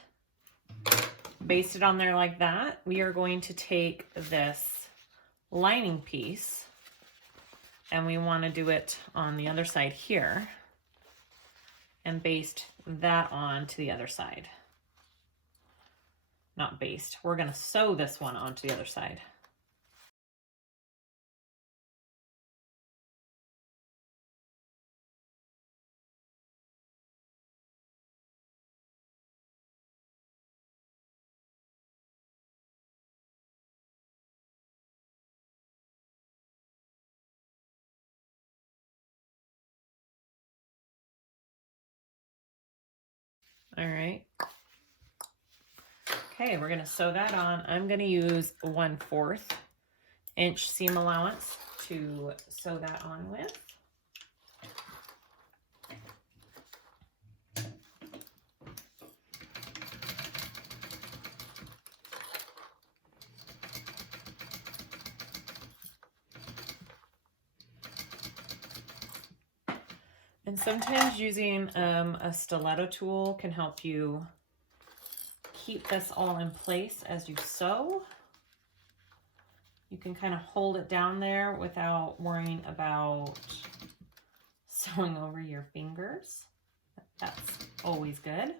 basted on there like that, we are going to take this lining piece and we want to do it on the other side here and baste that on to the other side. Not baste, we're going to sew this one onto the other side. All right. Okay, we're gonna sew that on. I'm gonna use 1/4 inch seam allowance to sew that on with. And sometimes using a stiletto tool can help you keep this all in place as you sew. You can kind of hold it down there without worrying about sewing over your fingers. That's always good.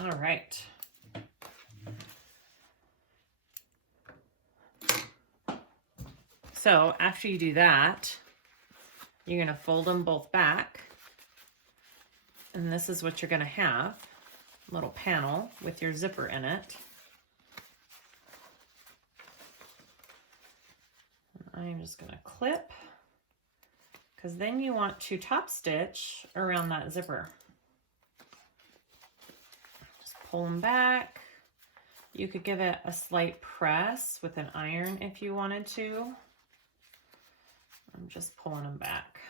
All right. So after you do that, you're going to fold them both back. And this is what you're going to have, a little panel with your zipper in it. And I'm just going to clip, because then you want to top stitch around that zipper. Just pull them back. You could give it a slight press with an iron if you wanted to. I'm just pulling them back.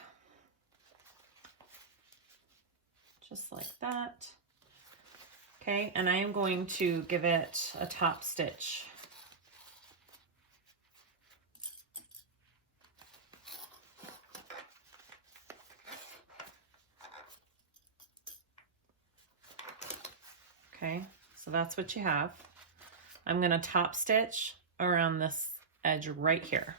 Just like that. Okay, and I am going to give it a top stitch. Okay, so that's what you have. I'm going to top stitch around this edge right here.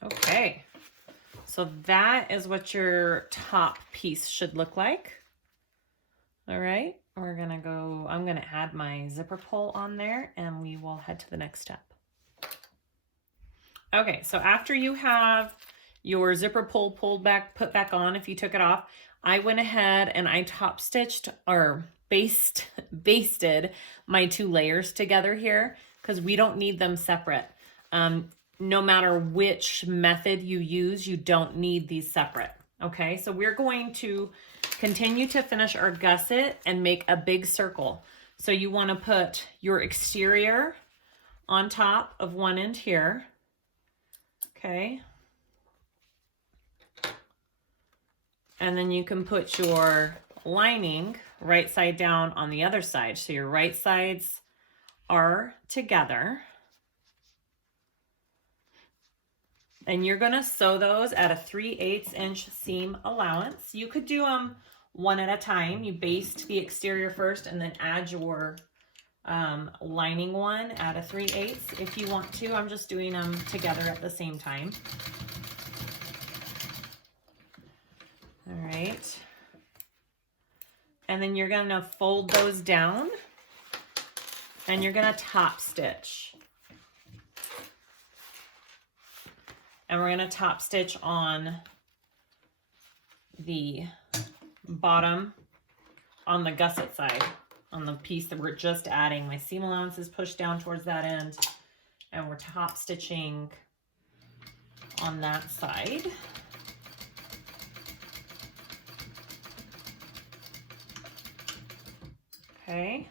Okay, so that is what your top piece should look like. All right, we're gonna go, I'm gonna add my zipper pull on there and we will head to the next step. Okay, so after you have your zipper pull pulled back, put back on, if you took it off, I went ahead and I top stitched or basted my 2 layers together here because we don't need them separate. No matter which method you use, you don't need these separate. Okay, so we're going to continue to finish our gusset and make a big circle. So you want to put your exterior on top of one end here. Okay. And then you can put your lining right side down on the other side. So your right sides are together. And you're gonna sew those at a 3/8 inch seam allowance. You could do them one at a time. You baste the exterior first and then add your lining one at a 3/8 if you want to. I'm just doing them together at the same time. All right. And then you're gonna fold those down and you're gonna top stitch. And we're gonna top stitch on the bottom, on the gusset side, on the piece that we're just adding. My seam allowance is pushed down towards that end, and we're top stitching on that side. Okay,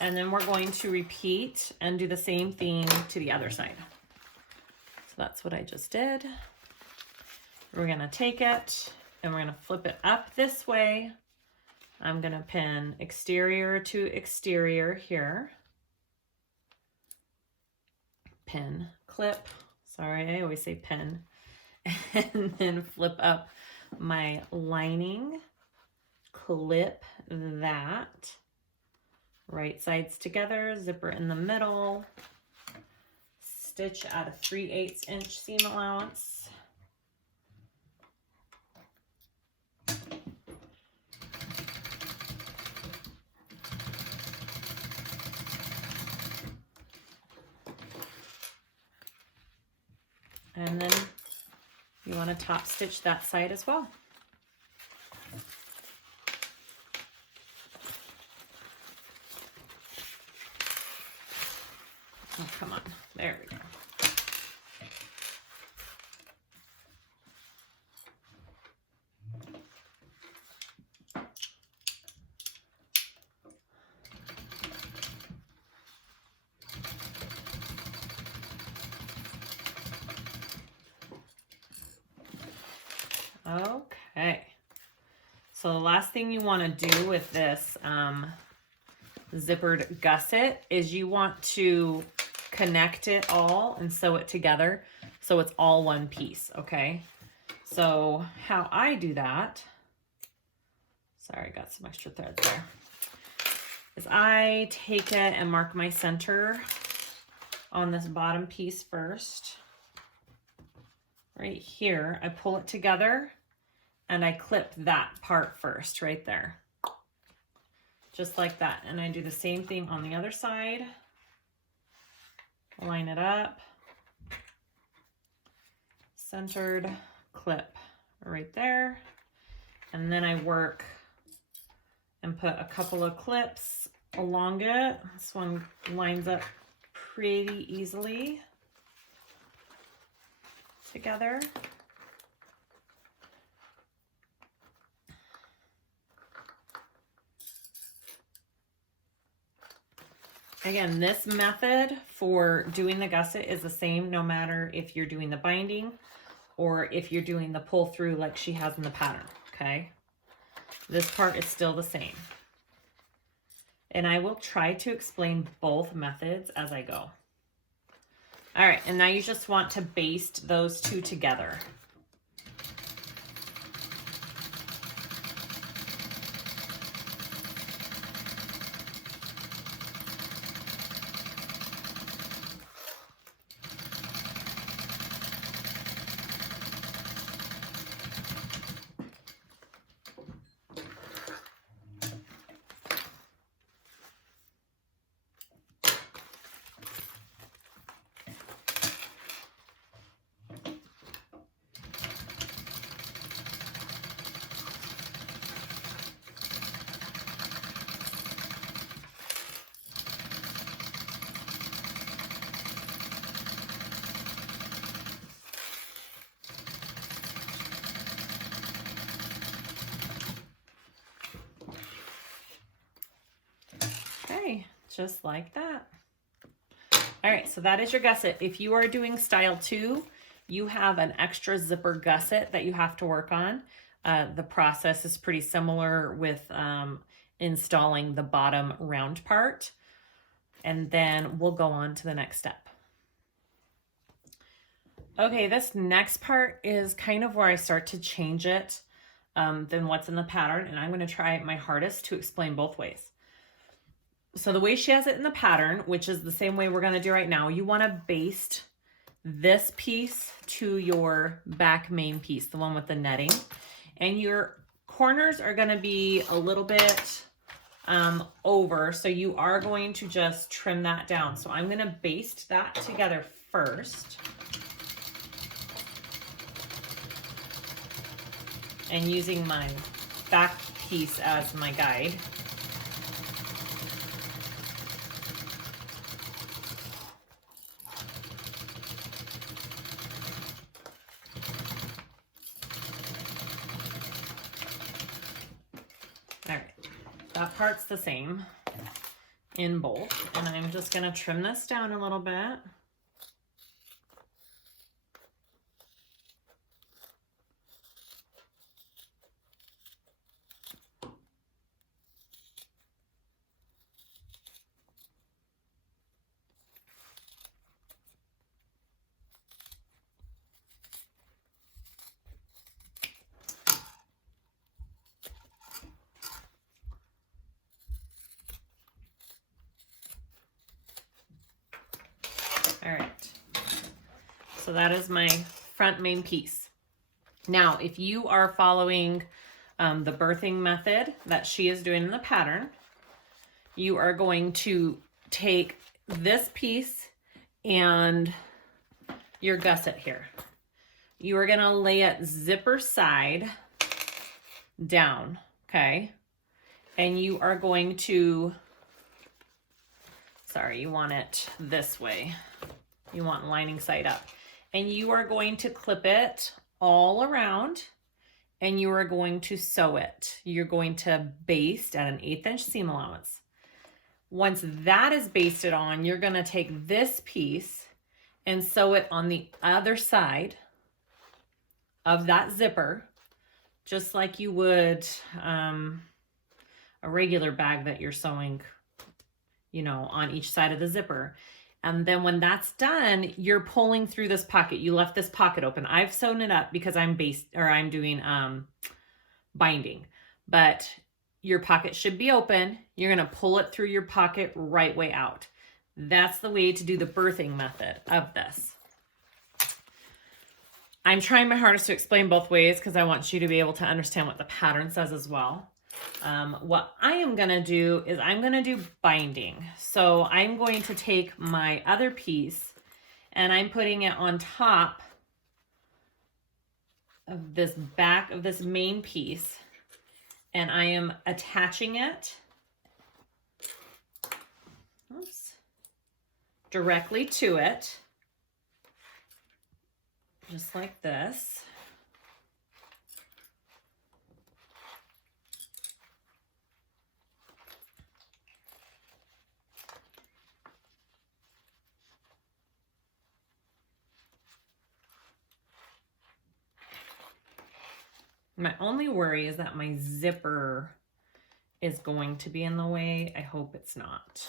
and then we're going to repeat and do the same thing to the other side. That's what I just did. We're gonna take it and we're gonna flip it up this way. I'm gonna pin exterior to exterior here. Pin, clip, sorry, I always say pin. And then flip up my lining, clip that. Right sides together, zipper in the middle. Stitch at a 3/8 inch seam allowance. And then you want to top stitch that side as well. Oh, come on. There we go. Okay, so the last thing you want to do with this zippered gusset is you want to connect it all and sew it together so it's all one piece, okay? So how I do that, sorry, I got some extra threads there, is I take it and mark my center on this bottom piece first. Right here, I pull it together and I clip that part first, right there. Just like that. And I do the same thing on the other side. Line it up. Centered, clip right there. And then I work and put a couple of clips along it. This one lines up pretty easily together. Again, this method for doing the gusset is the same no matter if you're doing the binding or if you're doing the pull through like she has in the pattern, okay? This part is still the same. And I will try to explain both methods as I go. All right, and now you just want to baste those two together. Okay, just like that. All right, so that is your gusset. If you are doing style 2, you have an extra zipper gusset that you have to work on. The process is pretty similar with installing the bottom round part. And then we'll go on to the next step. Okay, this next part is kind of where I start to change it than what's in the pattern. And I'm going to try my hardest to explain both ways. So the way she has it in the pattern, which is the same way we're going to do right now, you want to baste this piece to your back main piece, the one with the netting. And your corners are going to be a little bit over, so you are going to just trim that down. So I'm going to baste that together first. And using my back piece as my guide. That part's the same in both, and I'm just going to trim this down a little bit. All right, so that is my front main piece. Now, if you are following the birthing method that she is doing in the pattern, you are going to take this piece and your gusset here. You are going to lay it zipper side down, okay? And you are going to, sorry, you want it this way. You want lining side up. And you are going to clip it all around and you are going to sew it. You're going to baste at an 1/8 inch seam allowance. Once that is basted on, you're going to take this piece and sew it on the other side of that zipper, just like you would a regular bag that you're sewing, you know, on each side of the zipper. And then when that's done, you're pulling through this pocket. You left this pocket open. I've sewn it up because I'm doing binding. But your pocket should be open. You're going to pull it through your pocket right way out. That's the way to do the birthing method of this. I'm trying my hardest to explain both ways because I want you to be able to understand what the pattern says as well. What I am going to do is I'm going to do binding. So I'm going to take my other piece and I'm putting it on top of this back of this main piece, and I am attaching it directly to it, just like this. My only worry is that my zipper is going to be in the way. I hope it's not.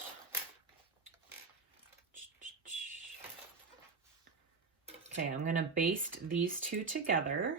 Okay, I'm going to baste these two together.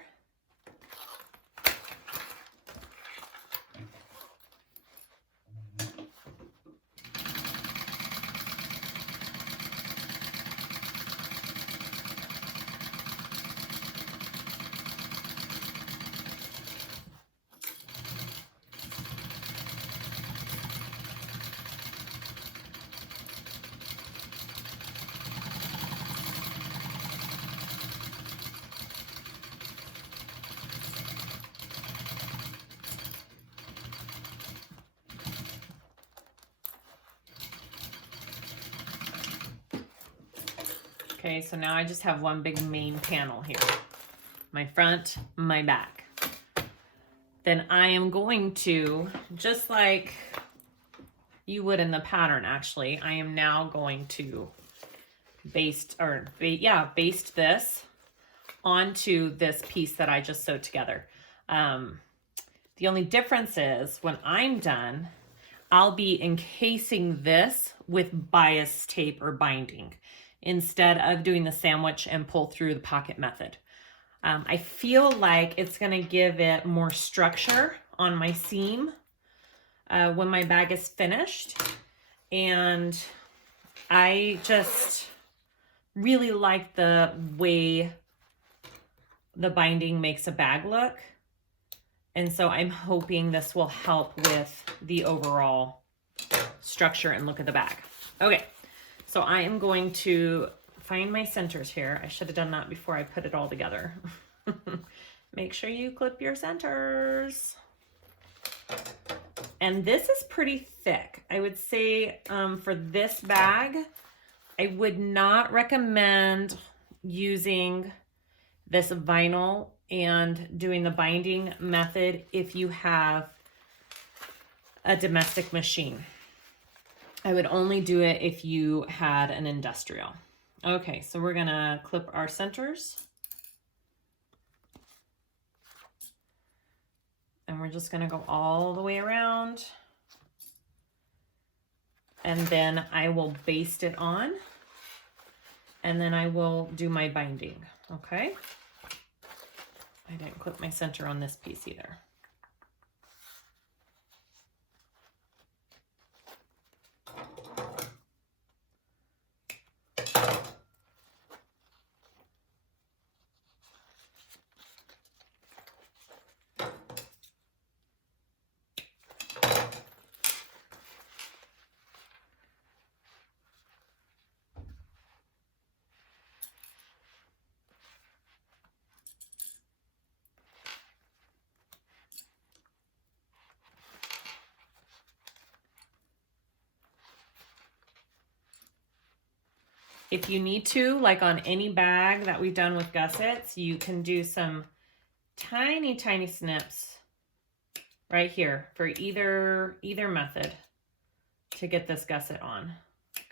Okay, so now I just have one big main panel here. My front, my back. Then I am going to, just like you would in the pattern actually, I am now going to baste this onto this piece that I just sewed together. The only difference is when I'm done, I'll be encasing this with bias tape or binding instead of doing the sandwich and pull through the pocket method. I feel like it's going to give it more structure on my seam when my bag is finished. And I just really like the way the binding makes a bag look. And so I'm hoping this will help with the overall structure and look of the bag. Okay. So I am going to find my centers here. I should have done that before I put it all together. Make sure you clip your centers. And this is pretty thick. I would say for this bag, I would not recommend using this vinyl and doing the binding method if you have a domestic machine. I would only do it if you had an industrial. Okay, so we're gonna clip our centers. And we're just gonna go all the way around. And then I will baste it on. And then I will do my binding, okay? I didn't clip my center on this piece either. If you need to, like on any bag that we've done with gussets, you can do some tiny, tiny snips right here for either method to get this gusset on,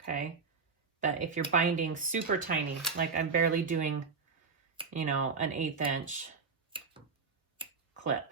okay? But if you're binding super tiny, like I'm barely doing, you know, an 1/8 inch clip.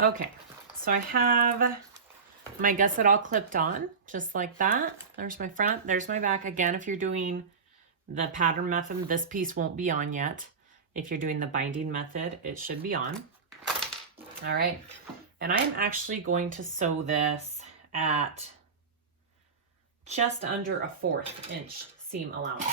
Okay, so I have my gusset all clipped on, just like that. There's my front, there's my back. Again, if you're doing the pattern method, this piece won't be on yet. If you're doing the binding method, it should be on. All right, and I'm actually going to sew this at just under a 1/4 inch seam allowance.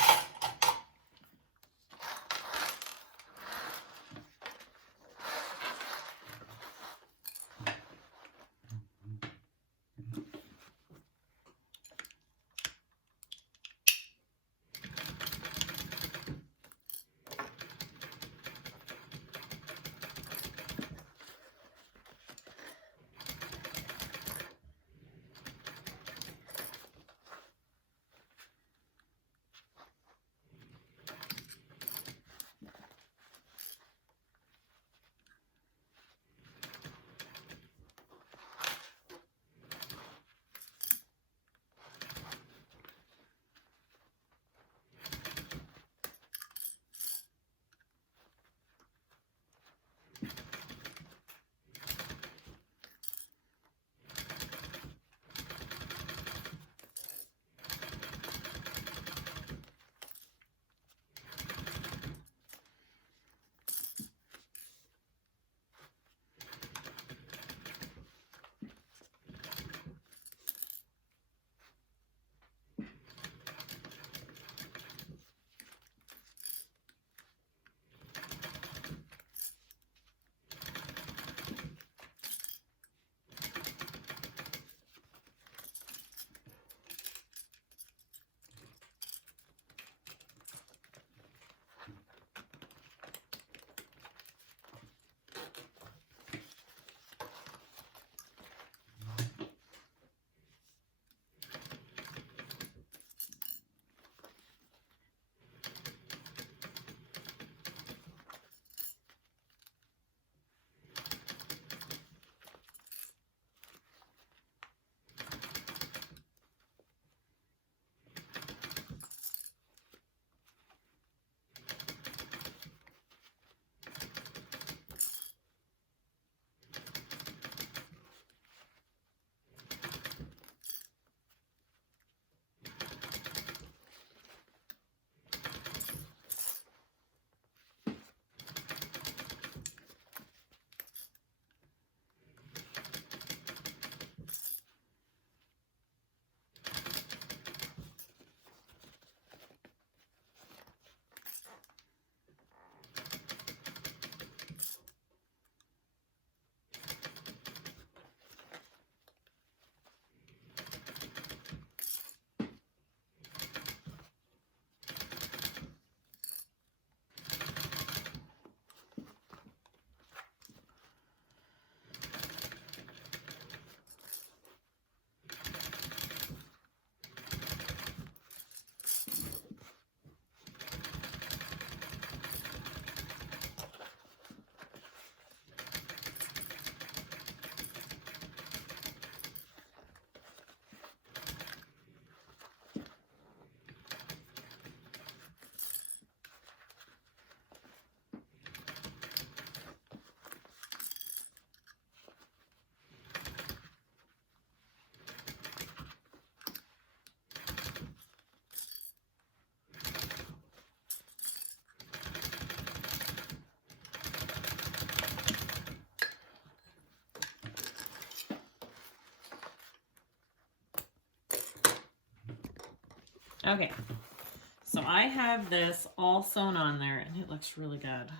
Okay, so I have this all sewn on there and it looks really good.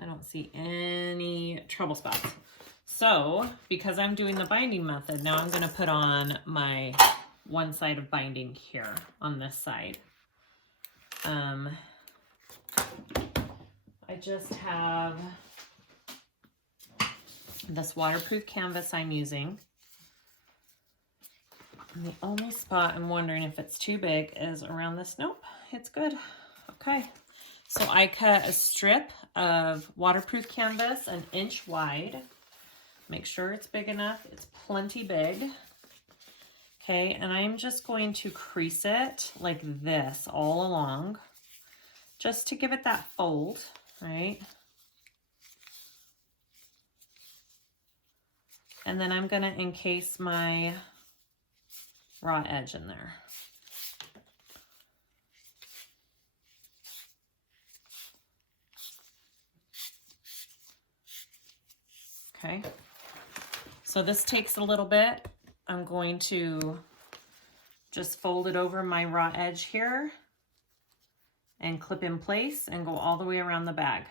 I don't see any trouble spots. So, because I'm doing the binding method, now I'm going to put on my one side of binding here on this side. I just have this waterproof canvas I'm using. And the only spot I'm wondering if it's too big is around this. Nope, it's good. Okay, so I cut a strip of waterproof canvas 1 inch wide. Make sure it's big enough. It's plenty big. Okay, and I'm just going to crease it like this all along, just to give it that fold, right? And then I'm gonna encase my raw edge in there. Okay, so this takes a little bit. I'm going to just fold it over my raw edge here and clip in place and go all the way around the bag.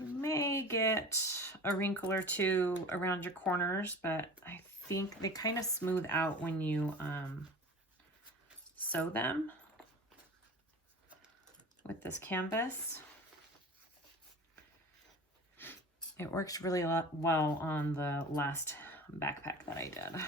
You may get a wrinkle or two around your corners, but I think they kind of smooth out when you sew them with this canvas. It worked really well on the last backpack that I did.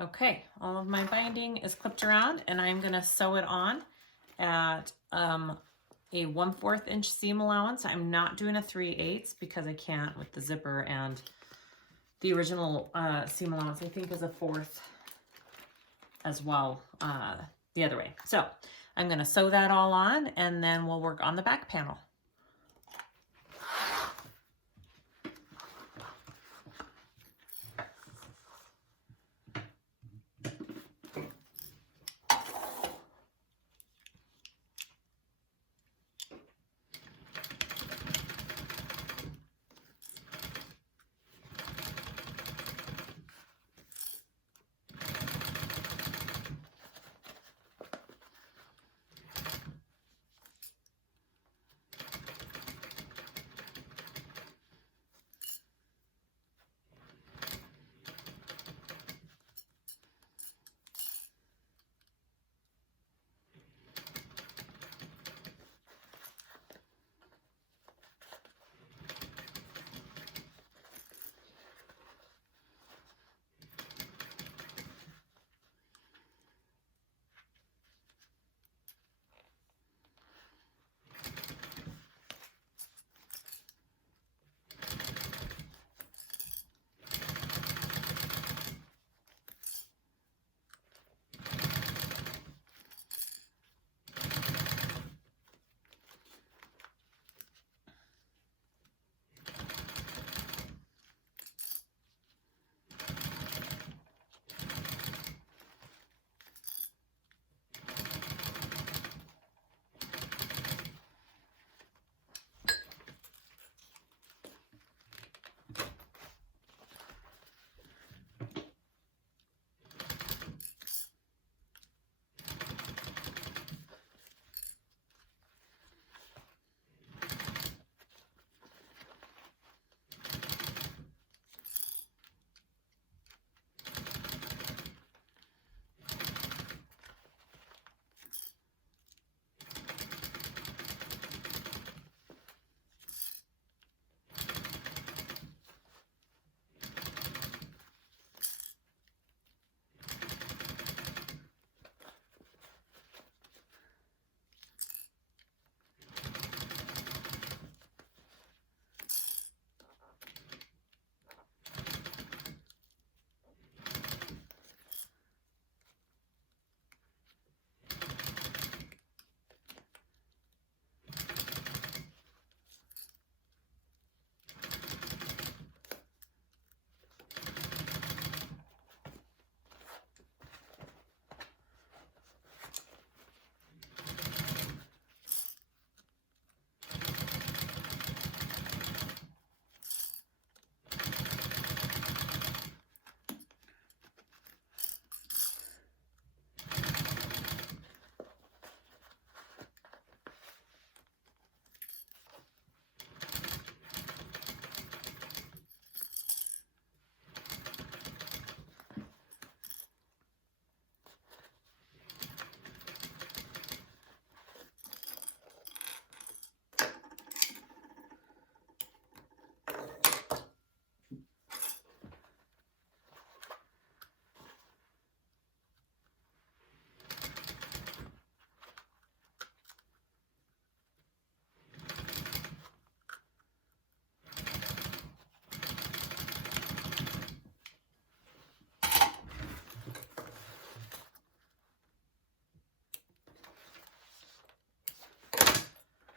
Okay, all of my binding is clipped around and I'm gonna sew it on at a 1/4 inch seam allowance. I'm not doing a 3/8 because I can't with the zipper, and the original seam allowance I think is a 1/4 as well the other way. So I'm gonna sew that all on and then we'll work on the back panel.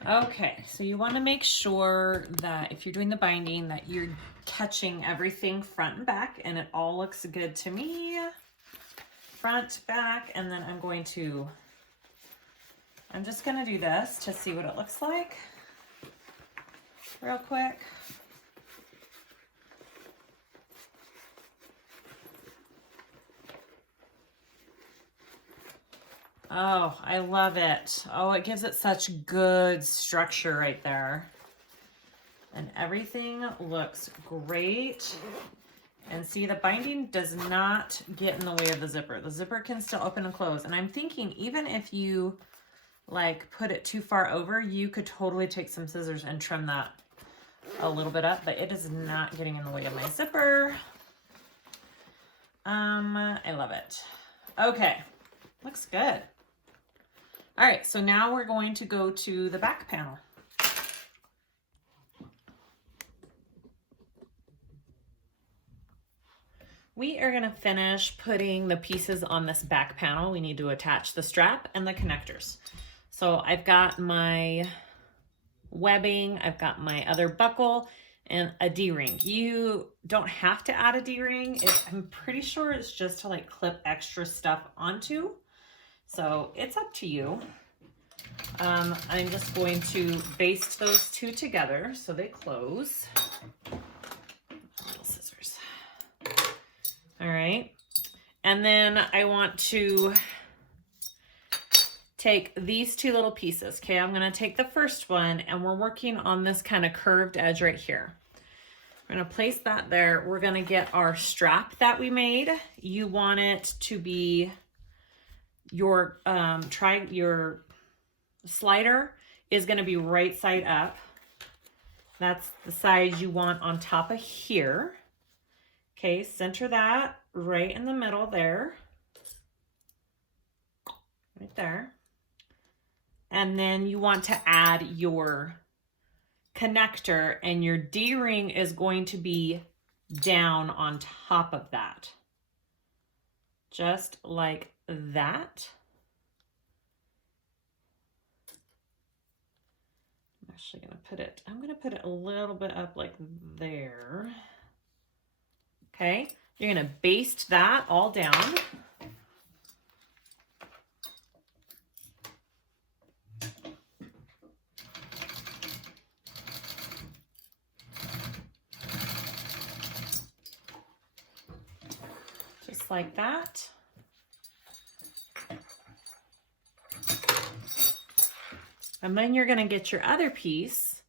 Okay, so you want to make sure that if you're doing the binding that you're catching everything front and back, and it all looks good to me. Front, back, and then I'm just gonna do this to see what it looks like real quick. Oh, I love it. Oh, it gives it such good structure right there. And everything looks great. And see, the binding does not get in the way of the zipper. The zipper can still open and close. And I'm thinking, even if you like put it too far over, you could totally take some scissors and trim that a little bit up, but it is not getting in the way of my zipper. I love it. Okay, looks good. All right, so now we're going to go to the back panel. We are gonna finish putting the pieces on this back panel. We need to attach the strap and the connectors. So I've got my webbing, I've got my other buckle, and a D-ring. You don't have to add a D-ring. I'm pretty sure it's just to like clip extra stuff onto. So it's up to you. I'm just going to baste those two together so they close. Little scissors. All right. And then I want to take these two little pieces. Okay, I'm going to take the first one, and we're working on this kind of curved edge right here. We're going to place that there. We're going to get our strap that we made. You want it to be your your slider is going to be right side up. That's the side you want on top of here. Okay, center that right in the middle there. Right there. And then you want to add your connector, and your D-ring is going to be down on top of that. Just like that. I'm actually going to put it a little bit up like there. Okay, you're going to baste that all down. Just like that. And then you're going to get your other piece,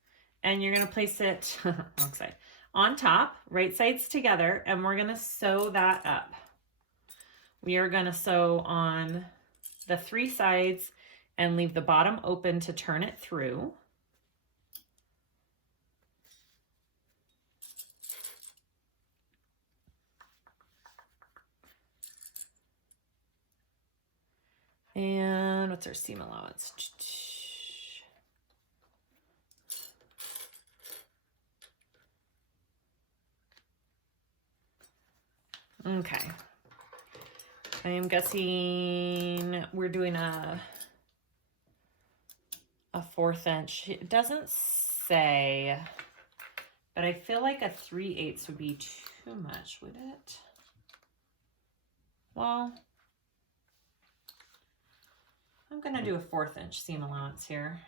and you're going to place it wrong side, on top, right sides together, and we're going to sew that up. We are going to sew on the three sides and leave the bottom open to turn it through. And what's our seam allowance? Okay. I'm guessing we're doing a 1/4 inch. It doesn't say, but I feel like a 3/8 would be too much, would it? Well, I'm gonna do a 1/4 inch seam allowance here.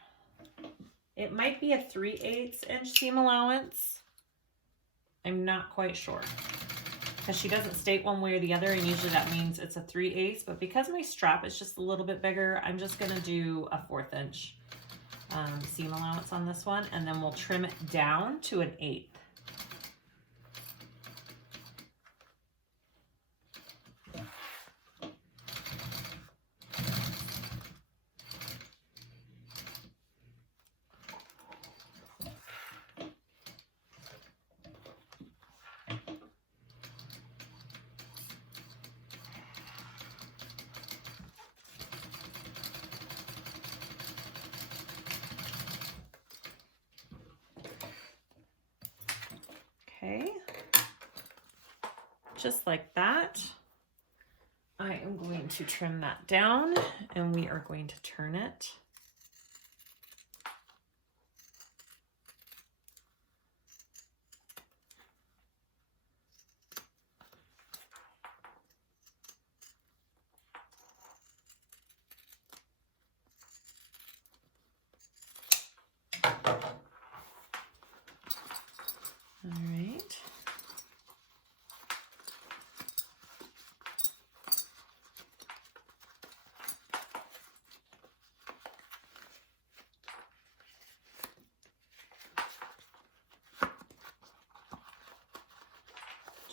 It might be a 3/8 inch seam allowance. I'm not quite sure, because she doesn't state one way or the other, and usually that means it's a 3/8, but because my strap is just a little bit bigger, I'm just gonna do a 1/4 inch seam allowance on this one, and then we'll trim it down to an 1/8. Okay, just like that. I am going to trim that down, and we are going to turn it. right.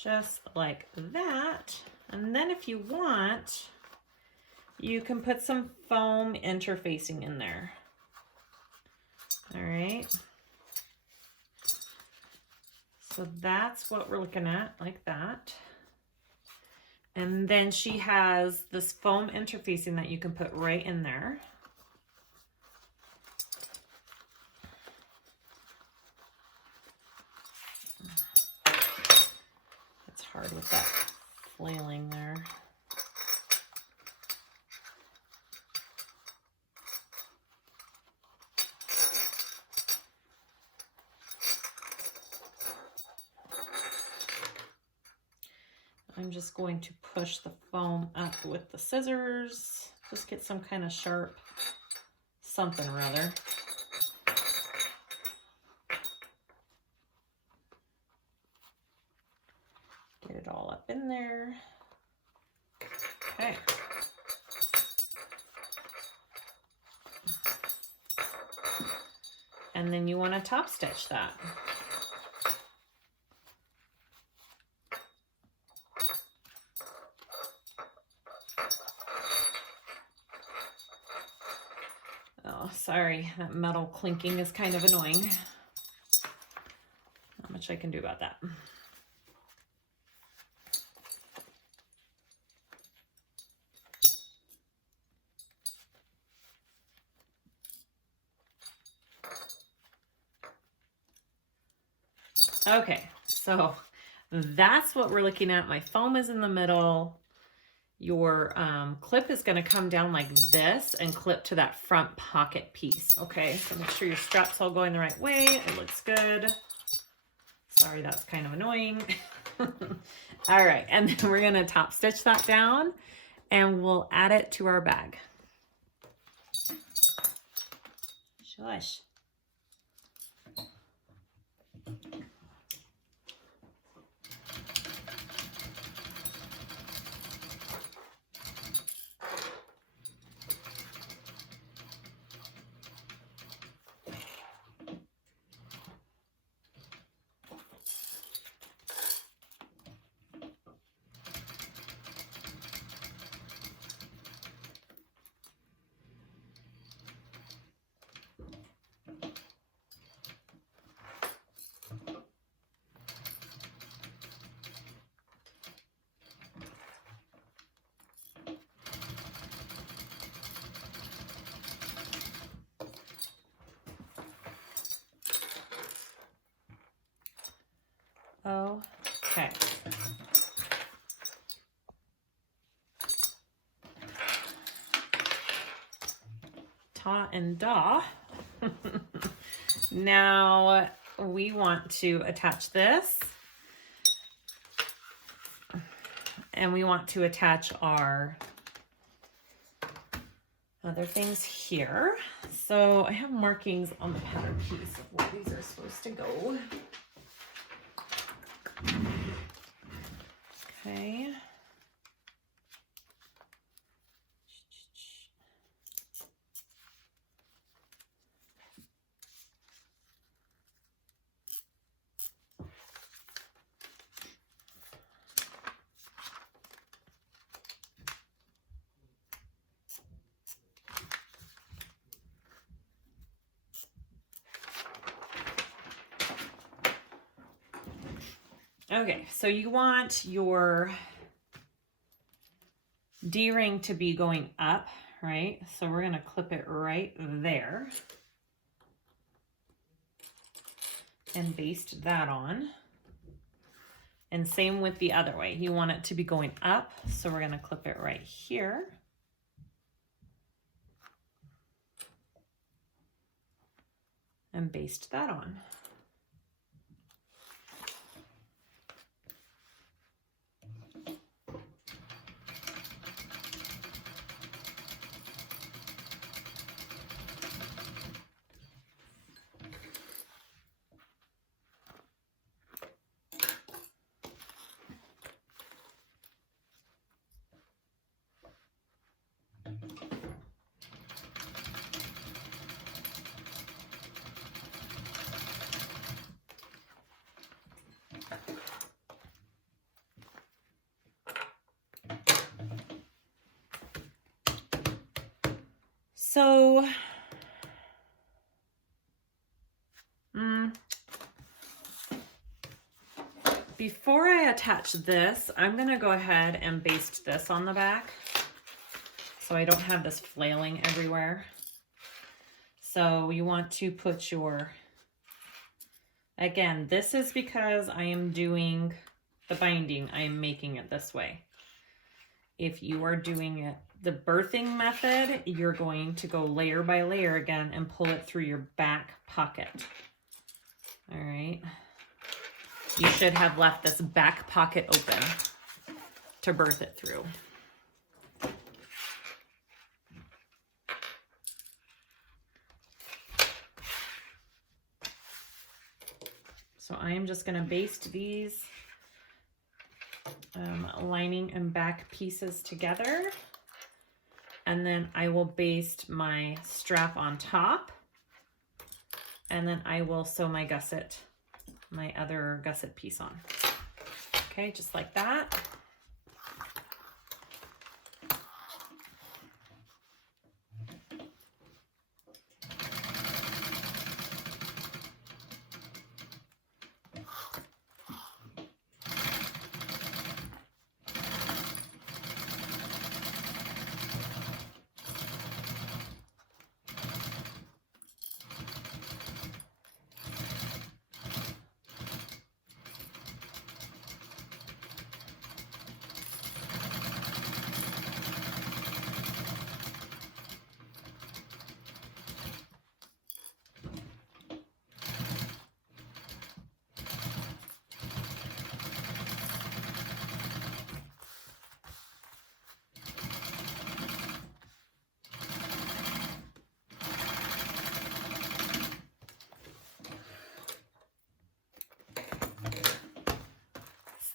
Just like that. And then if you want, you can put some foam interfacing in there. All right. So that's what we're looking at, like that. And then she has this foam interfacing that you can put right in there. It's hard with that flailing there. I'm just going to push the foam up with the scissors. Just get some kind of sharp something or other. Get it all up in there. Okay. And then you want to top stitch that. Oh, sorry, that metal clinking is kind of annoying. Not much I can do about that. Okay, so that's what we're looking at. My foam is in the middle. Your clip is going to come down like this and clip to that front pocket piece. Okay, so make sure your strap's all going the right way. It looks good. Sorry, that's kind of annoying. All right, and then we're going to top stitch that down and we'll add it to our bag. Shush. Okay. Ta and da. Now we want to attach this. And we want to attach our other things here. So I have markings on the pattern piece of where these are supposed to go. Okay. Okay, so you want your D-ring to be going up, right? So we're going to clip it right there and baste that on. And same with the other way. You want it to be going up, so we're going to clip it right here. And baste that on. So, before I attach this, I'm going to go ahead and baste this on the back so I don't have this flailing everywhere. So you want to put your, again, this is because I am doing the binding, I am making it this way. If you are doing it the birthing method, you're going to go layer by layer again and pull it through your back pocket. All right. You should have left this back pocket open to birth it through. So I am just going to baste these lining and back pieces together. And then I will baste my strap on top. And then I will sew my gusset, my other gusset piece on. Okay, just like that.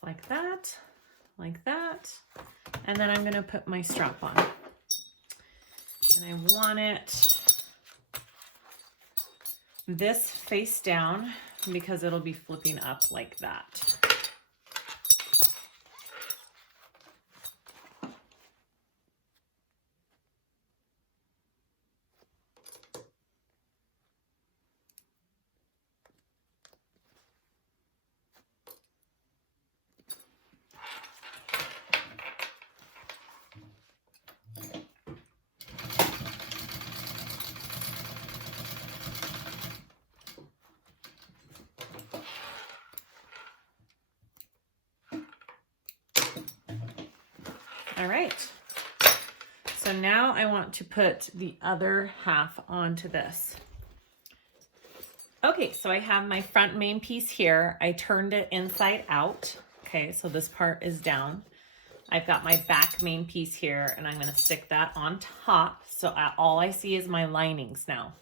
Like that, like that. And then I'm going to put my strap on. And I want it this face down because it'll be flipping up like that. All right, so now I want to put the other half onto this. Okay, so I have my front main piece here. I turned it inside out. Okay, so this part is down. I've got my back main piece here and I'm gonna stick that on top. So all I see is my linings now.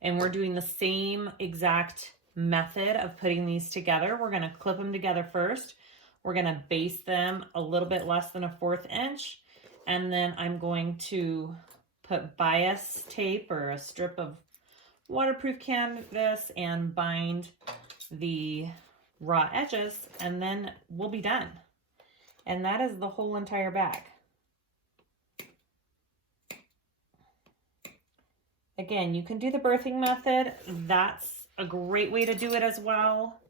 And we're doing the same exact method of putting these together. We're gonna clip them together first. We're gonna baste them a little bit less than 1/4 inch. And then I'm going to put bias tape or a strip of waterproof canvas and bind the raw edges, and then we'll be done. And that is the whole entire bag. Again, you can do the birthing method. That's a great way to do it as well.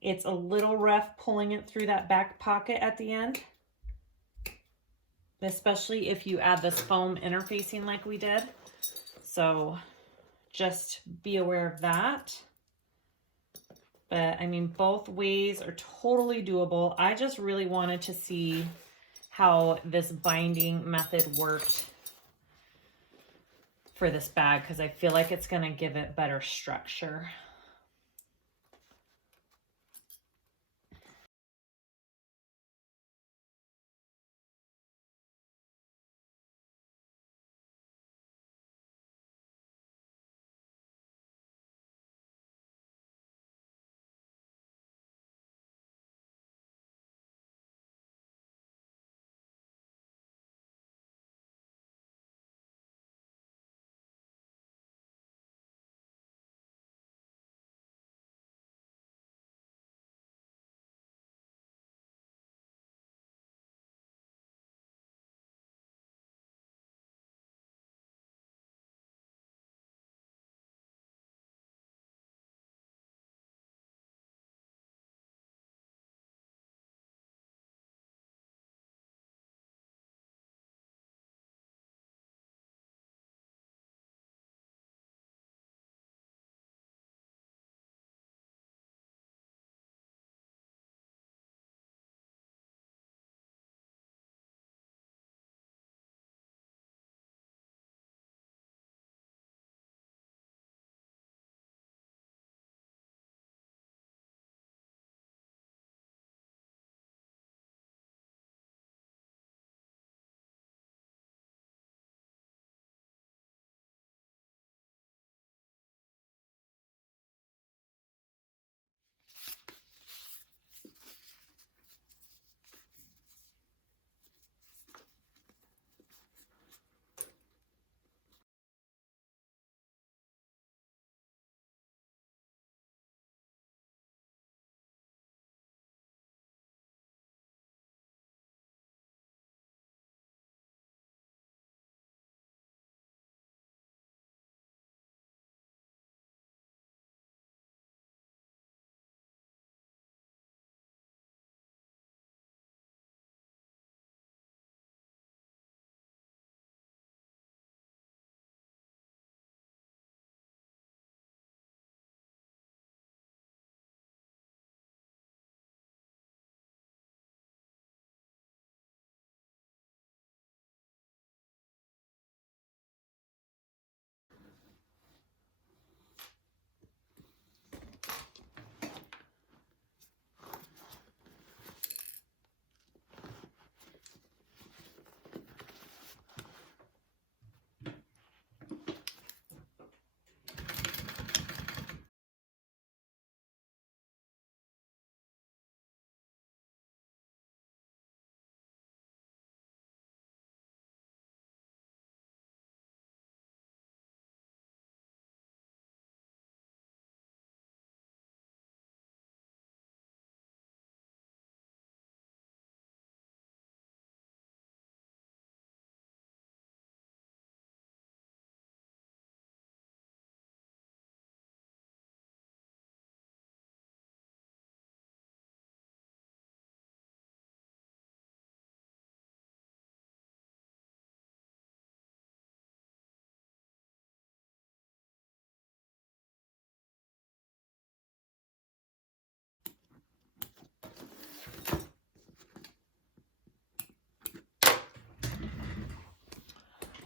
It's a little rough pulling it through that back pocket at the end, especially if you add this foam interfacing like we did. So just be aware of that. But I mean, both ways are totally doable. I just really wanted to see how this binding method worked for this bag because I feel like it's going to give it better structure.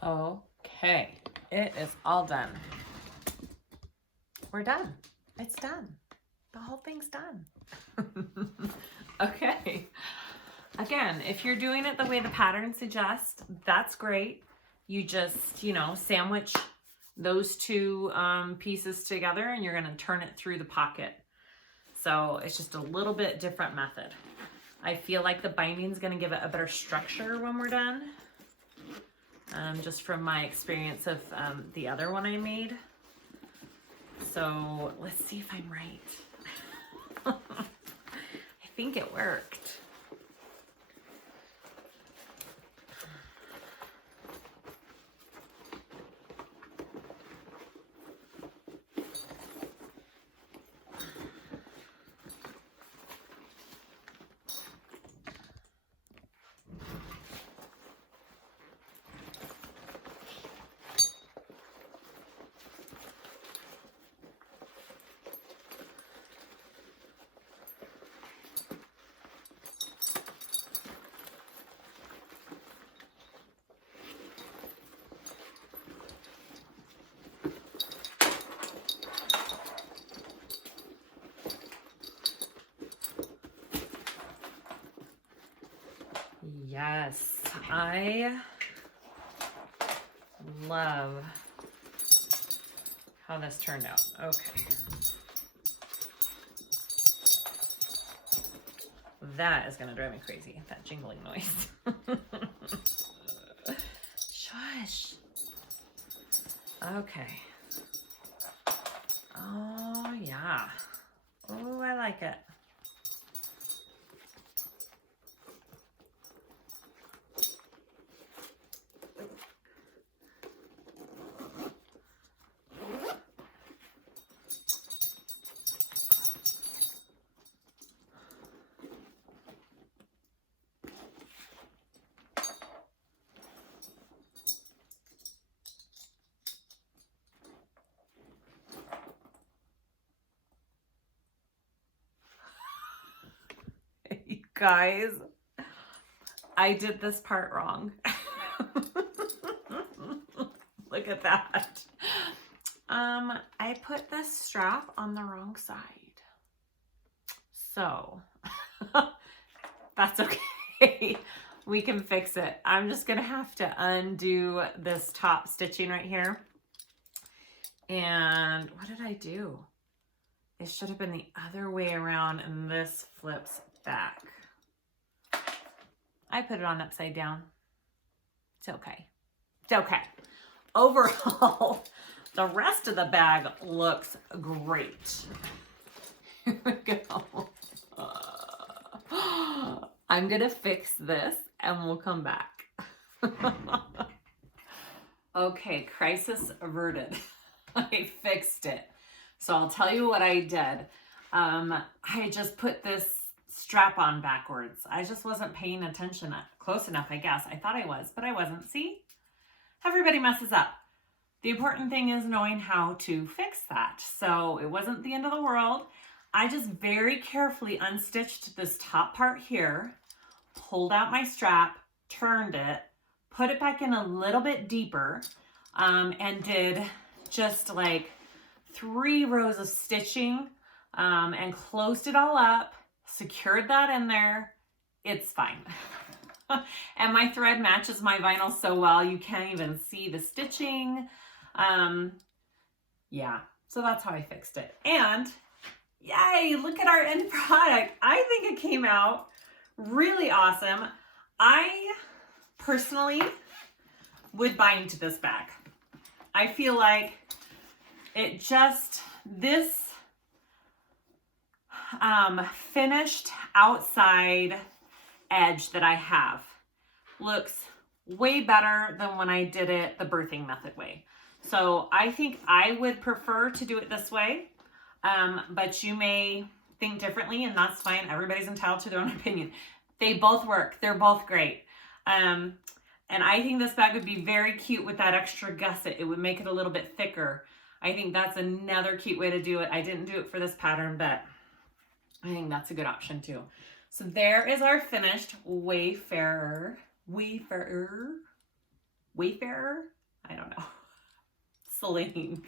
Okay, it is all done. We're done. It's done. The whole thing's done. Okay. Again, if you're doing it the way the pattern suggests, that's great. You just, you know, sandwich those two pieces together and you're going to turn it through the pocket. So it's just a little bit different method. I feel like the binding is going to give it a better structure when we're done. Just from my experience of the other one I made. So let's see if I'm right. I think it worked. Yes, I love how this turned out. Okay. That is going to drive me crazy, that jingling noise. Shush. Okay. Oh, yeah. Oh, I like it. Guys, I did this part wrong. Look at that. I put this strap on the wrong side. So that's okay. We can fix it. I'm just gonna have to undo this top stitching right here. And what did I do? It should have been the other way around and this flips back. I put it on upside down. It's okay. It's okay. Overall, the rest of the bag looks great. Here we go. I'm gonna fix this and we'll come back. Okay, crisis averted. I fixed it. So I'll tell you what I did. I just put this strap on backwards. I just wasn't paying attention close enough, I guess. I thought I was, but I wasn't. See? Everybody messes up. The important thing is knowing how to fix that. So it wasn't the end of the world. I just very carefully unstitched this top part here, pulled out my strap, turned it, put it back in a little bit deeper, and did just like 3 rows of stitching, and closed it all up. Secured that in there. It's fine. And my thread matches my vinyl so well you can't even see the stitching. Yeah, so that's how I fixed it. And yay, look at our end product. I think it came out really awesome. I personally would bind to this bag. I feel like it just, this finished outside edge that I have looks way better than when I did it the birthing method way. So I think I would prefer to do it this way, but you may think differently and that's fine. Everybody's entitled to their own opinion. They both work. They're both great. And I think this bag would be very cute with that extra gusset. It would make it a little bit thicker. I think that's another cute way to do it. I didn't do it for this pattern, but I think that's a good option too. So there is our finished Wayfarer I don't know. Sling.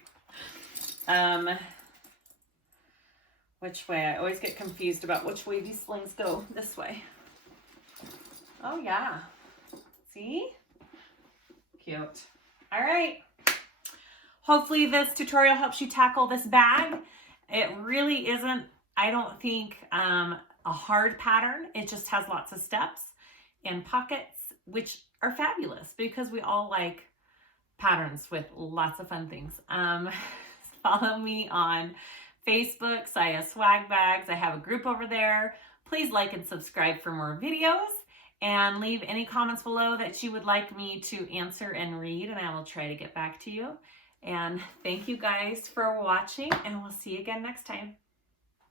Which way? I always get confused about which way these slings go. This way. Oh yeah. See? Cute. All right. Hopefully this tutorial helps you tackle this bag. It really isn't, I don't think, a hard pattern. It just has lots of steps and pockets, which are fabulous because we all like patterns with lots of fun things. Follow me on Facebook, SiahSwagBags. I have a group over there. Please like and subscribe for more videos, and leave any comments below that you would like me to answer and read, and I will try to get back to you. And thank you guys for watching, and we'll see you again next time.